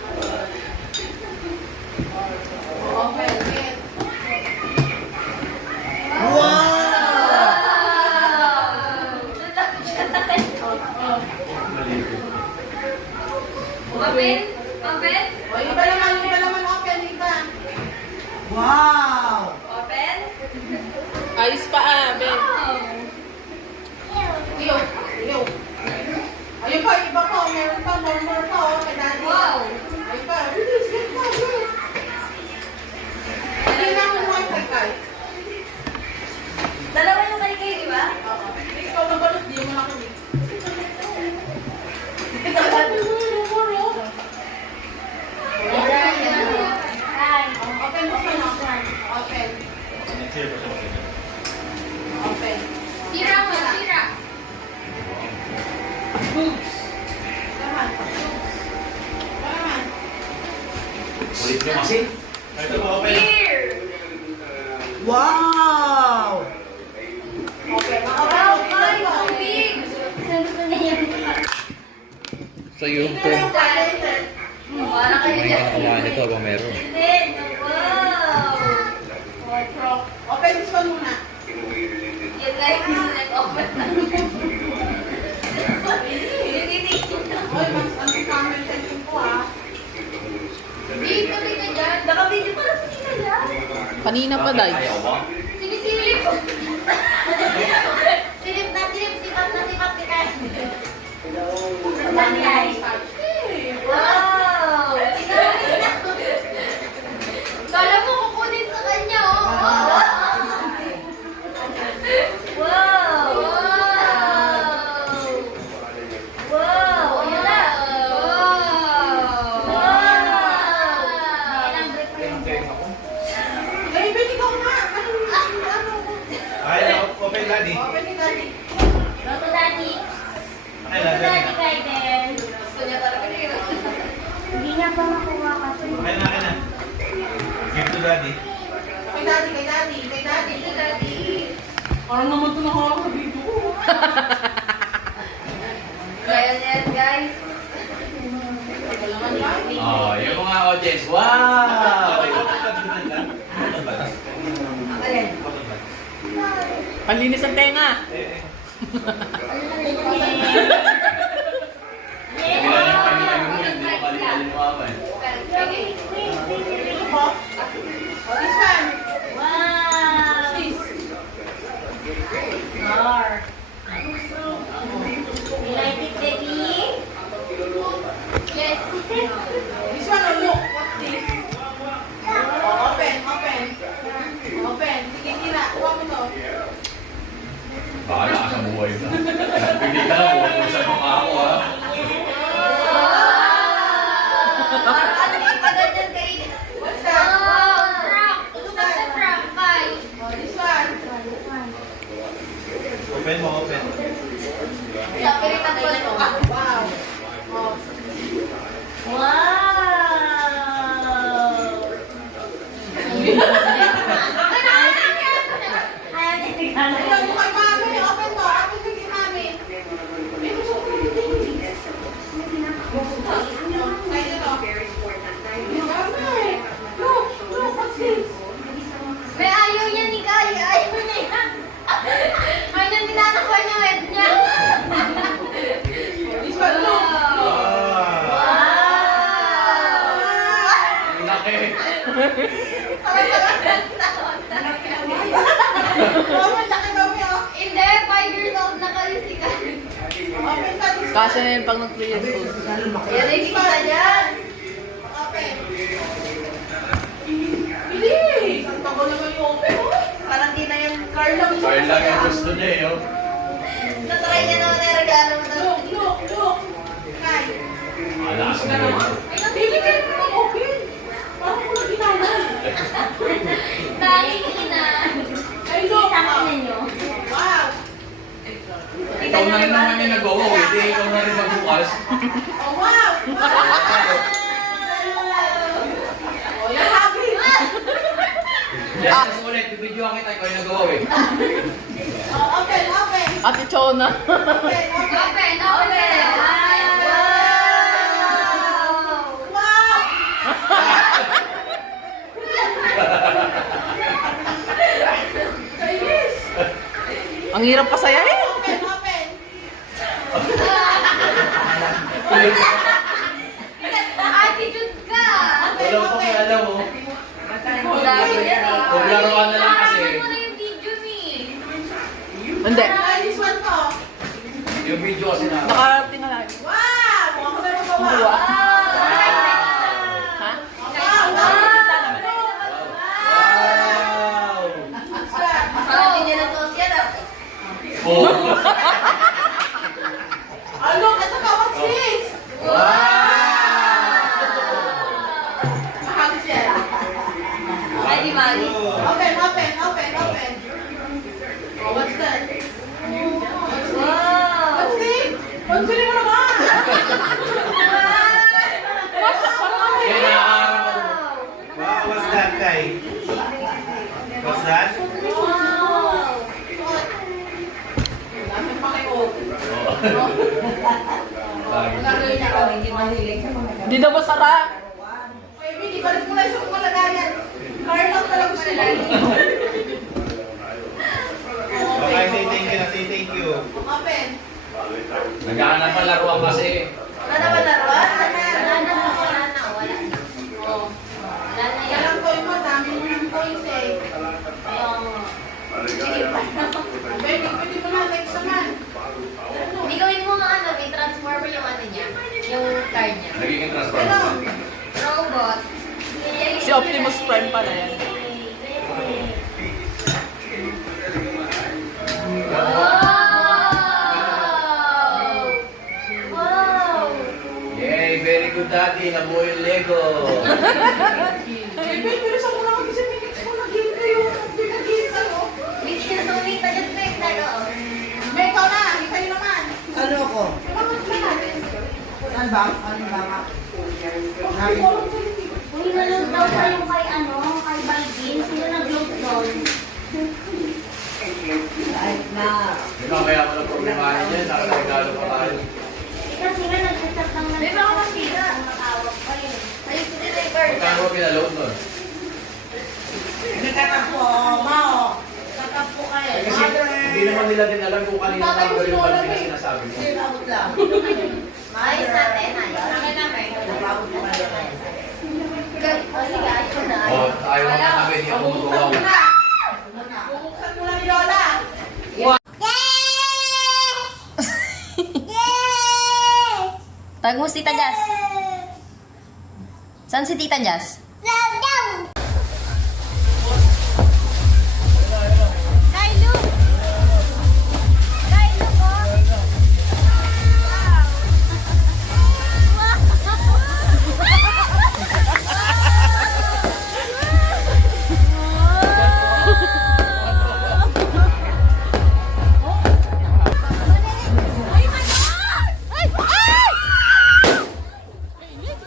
Open, get. Open? Open? O, iba naman open, iba. Wow! Open? Ayos pa, Ben. Yo. Ayun pa, iba pa. Meron pa, more pa, oh, kay daddy. Wow. Ayun pa. Bilis, get na, get. Ayun na ang wifi kay. Dalawa yung kay Kay, di ba? Ikaw na balot, di mo na kami. Ay, Open. Sira mo, sira. Naman. Ulit nyo kasi. Here. Wow! Open. Wow, Kai, so big. gusto niya yung So yung Ito na yung violator. Wow. Wala kayo Kumain dyan. ka kumain ito habang meron. Hindi. Wow. Open this one muna. Yun nga yung gusto nag-open na. Yung tinitin na. Oy, mas ano camera setting ko ah. Hindi, tuloy ka dyan. Naka-video pala sa tina dyan. Kanina pa, Day. Ayaw mo? Sinisilip ko. Silip na silip. Sipat na sipat kita. Dami ay. Wow! Sinabi na. Kala mo kukunin sa kanya, oh. Wow! Wow! Wow! Ayan na. Wow! Ilang break pa yun? Baby, ikaw nga. Ano? Ay, open daddy. Open ni Daddy. Loto Daddy. Ay, Loto daddy. Daddy Kaiden. Gusto niya talaga yun. Hindi niya pa makuha kasi. Okay na. Give to daddy. Kay Daddy, kay Daddy, kay Daddy. Loto Daddy. Parang naman ito nakarang sa video ko. Kaya yan, guys. Oh, yung mga audience. Wow! Alin? Panlinis ang tenga. Oh, this one. Wow! This. More. You like it, baby? Yes. This one, oh look. What's this? Oh, open. Open. Sige, tira. Huwag mo to. Bahala ka sa buhay mo. Hindi ka na buhay mo sa mukha ko, ha? Parang ano yung pagandang kay... What's that? Wow! Prank! Look at the prank, guys. Oh, this one. Open mo, open. Sabi rin ang kwento ka. Wow. Oh. Wow! Ayaw niya tignan. Ayun, yung kay Mami. Open mo. Open mo kay Mami. May gusto ko rin din. Kaya ito. Mami. Look. What's this? May ayaw niya ni Kai. Ayaw niya yan. Ayaw niya tinatakuha niya wet niya. This one, look. Wow! Ang laki. Oh, laki Mami, oh. Hindi, 5 years old na kasi si Kai. Open pa this one. Kasi na yun pag nag 3 years old. Yan ay kita niyan. Open. Bilis! Ang tagal naman yung open, oh. Parang di na yung car lang. Kaya lang yung gusto niya, eh, oh. Natry niya naman yung regalo mo na. Look. Kai. Malakas mo yun. Baby, kayo mo mag-open. Parang ko na ginala. Tanging ina. Ay, look. Tangin ninyo. Wow. Ikaw na rin naman yung nag-go, hindi ikaw na rin magbukas. Oh, wow. Oh, you're happy. Yes, ulit, bibidyoan kita, ikaw yung nag-go, eh. Oh, open. Ate Chona. Open. Open, open. Wow! Wow. Chinese. Ang hirap pasayahin. Open. Attitude ka! Wala pa kaya alam mo. Grabe yan eh. Kung laruan na lang kasi. Parang mo na yung video ni. Hindi. Ay, this one to. Yung video kasi na. Nakarating na lang. Wow. Ako na magawa. Buwa. Ha? Wow! Parang hindi niya natuot yan ah. Oh! Oh, look. Ito ka. What's this? Mahal siya. Ay, di malis. Open. Oh, what's that? Wow! What's this? What's this mo naman? Kaya nakakaarap ako. Wow, what's that, guy? What's that? Wow! Lasang pa kayo. Lagi. Lagay niya ako. Hindi mahilig sa mga Hindi daw masara. Moise. Baby, pwede mo na next naman. Hindi gawin mo nga ano, may transformer yung ano niya, yung card niya. Nagiging transfer. Robot. Si Optimus Prime pala yan. Wow! Wow! Yay, very good daddy. Nabuo yung Lego. Baby, pero sa muna kasi sa minutes mo nag-game kayo. Pinag-game kayo. Wait, tagat na yung laro. May ikaw na, ikaw naman. Ano ako? Naman lahat. Ano ba? Ano ba nga? Uy, nalog daw kayo kay ano, kay Balvin. Sino nag-load doon? Kahit na. Hindi na kaya mo na problemahin niya. Nakaregalo pa tayo. Kasi nga nag-chat lang na. May baka masira. Matawag pa yun. Ayun, si Director. Magkano ba pinaload nun? Nagkatapo, Mao. Nagkatapo kayo. Eh, kasi hindi naman nila din alam kung kanino number yung balbin na sinasabi mo. Sinabot lang. Ayos natin, ayos. Namin namin. Nababot mo na yun. O sige, ayos na. O, ayaw na kami. Hindi ako magawa. Bubuksan mo lang ni Lola. Tawag mo si Tita Jazz. Saan si Tita Jazz?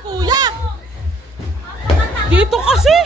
Kuya! Dito kasi!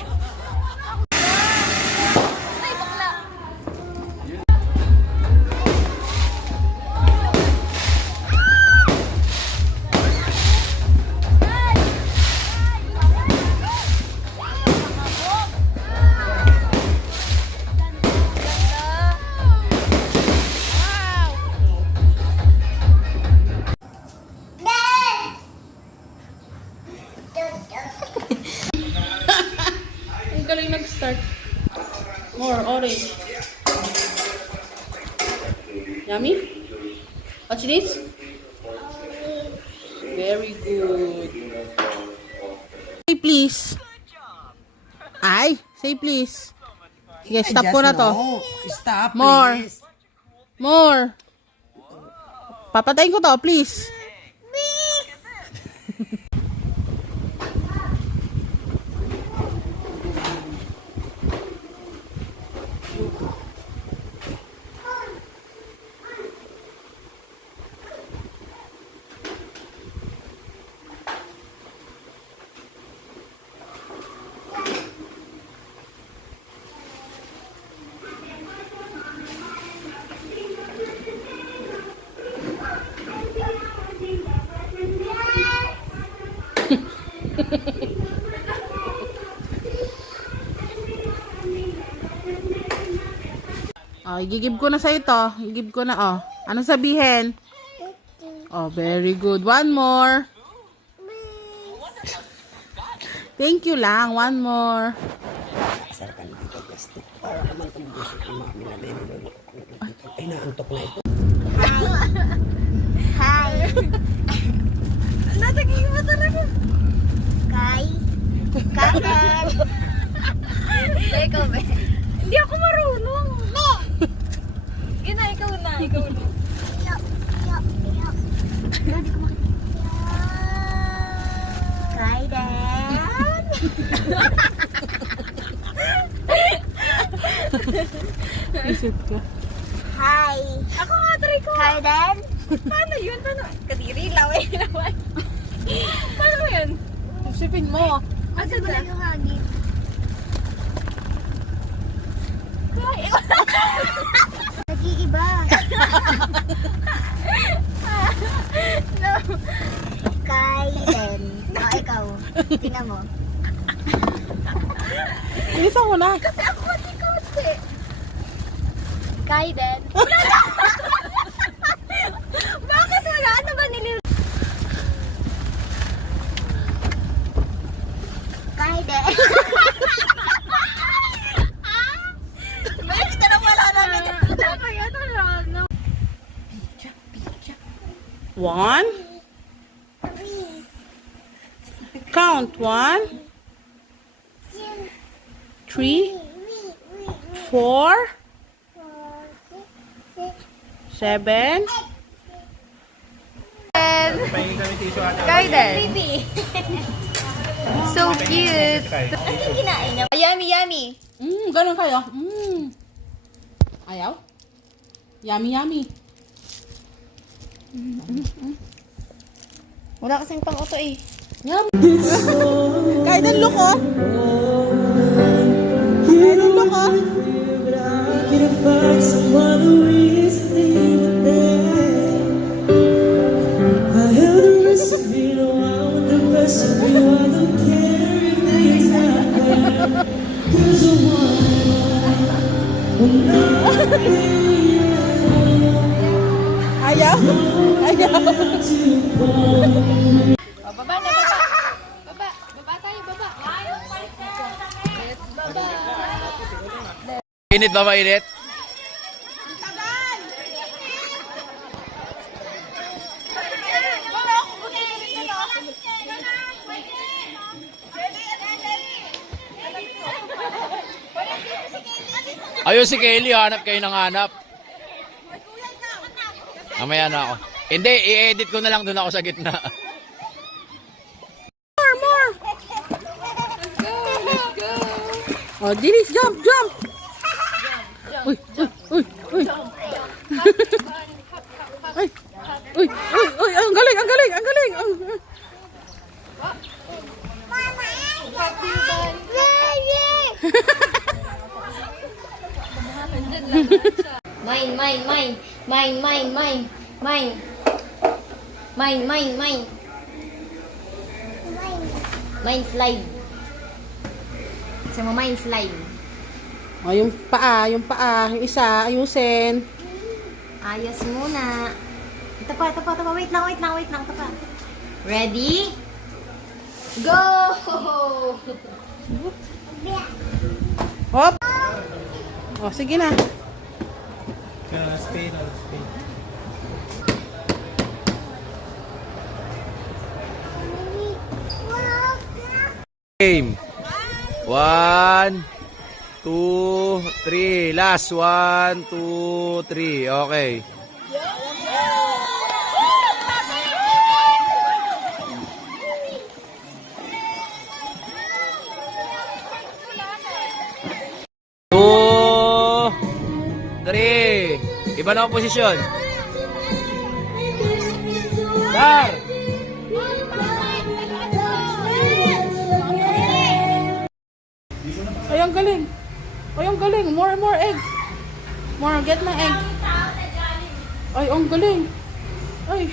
Ang galing nag-start. More orange. Yummy? What's this? Very good. Say please. Ay, say please. Sige, stop ko na to. Stop, More. please. More. Papatayin ko to, please. Oh, igigib ko na sa ito. Igib ko na, oh. Ano sabihin? Oh, very good. One more. Thank you lang. One more. Hi. Natagiging mo talaga. Kai. Kakan. Ikaw ba? Hindi ako marunong. Gina, ikaw na. Ikaw na. Kai Dan. Isip ka. Hi. Ako nga, try ko. Kai Dan. Paano yun? Paano? Kadiri, laway naman. Paano yun? Isipin mo. Asan na? Yung hangin. Nag-iiba. No. Kaiden. O, ikaw. Tingnan mo. Bilisan mo na. Kasi ako mati-kote. Kaiden. Bakit wala? Ano ba nilil... Kaiden. 1. Count 1, 3, 4, 7. Garden. So cute. Ano yung kinain niya? Yummy, yummy. Ganun kayo. Ayaw? Yummy, yummy. Wala kasing pang-auto eh. Yum. Garden look, oh. Garden look, oh. Ayaw? Ayaw? Baba na, baba. Baba. Baba tayo, baba. Baba. Init ba mainit? Ayun si Kelly, hanap kayo ng hanap. Mamaya na ako. Hindi, i-edit ko na lang doon ako sa gitna. More! Oh, Dilis, jump, jump! Uy, uy, uy, uy! Uy, uy, uy, uy, ang galing, ang galing, ang galing! Mine, mine, mine. Mine, mine, mine. Mine. Mine, mine, mine. Mine slide. Kasi mo mine slide. Oh, yung paa, yung isa, ayusin. Ayos muna. Ito pa, ito pa, ito pa. Wait lang, wait lang, wait lang. Ito pa. Ready? Go! Hop! Oh, sige na. Game. 1, 2, 3. Last 1, 2, 3. Okay. Two, 3. Iba na ang posisyon. Dar. Ay, ang galing. Ay, ang galing. More egg. More, get my egg. Ay, ang galing. Ay.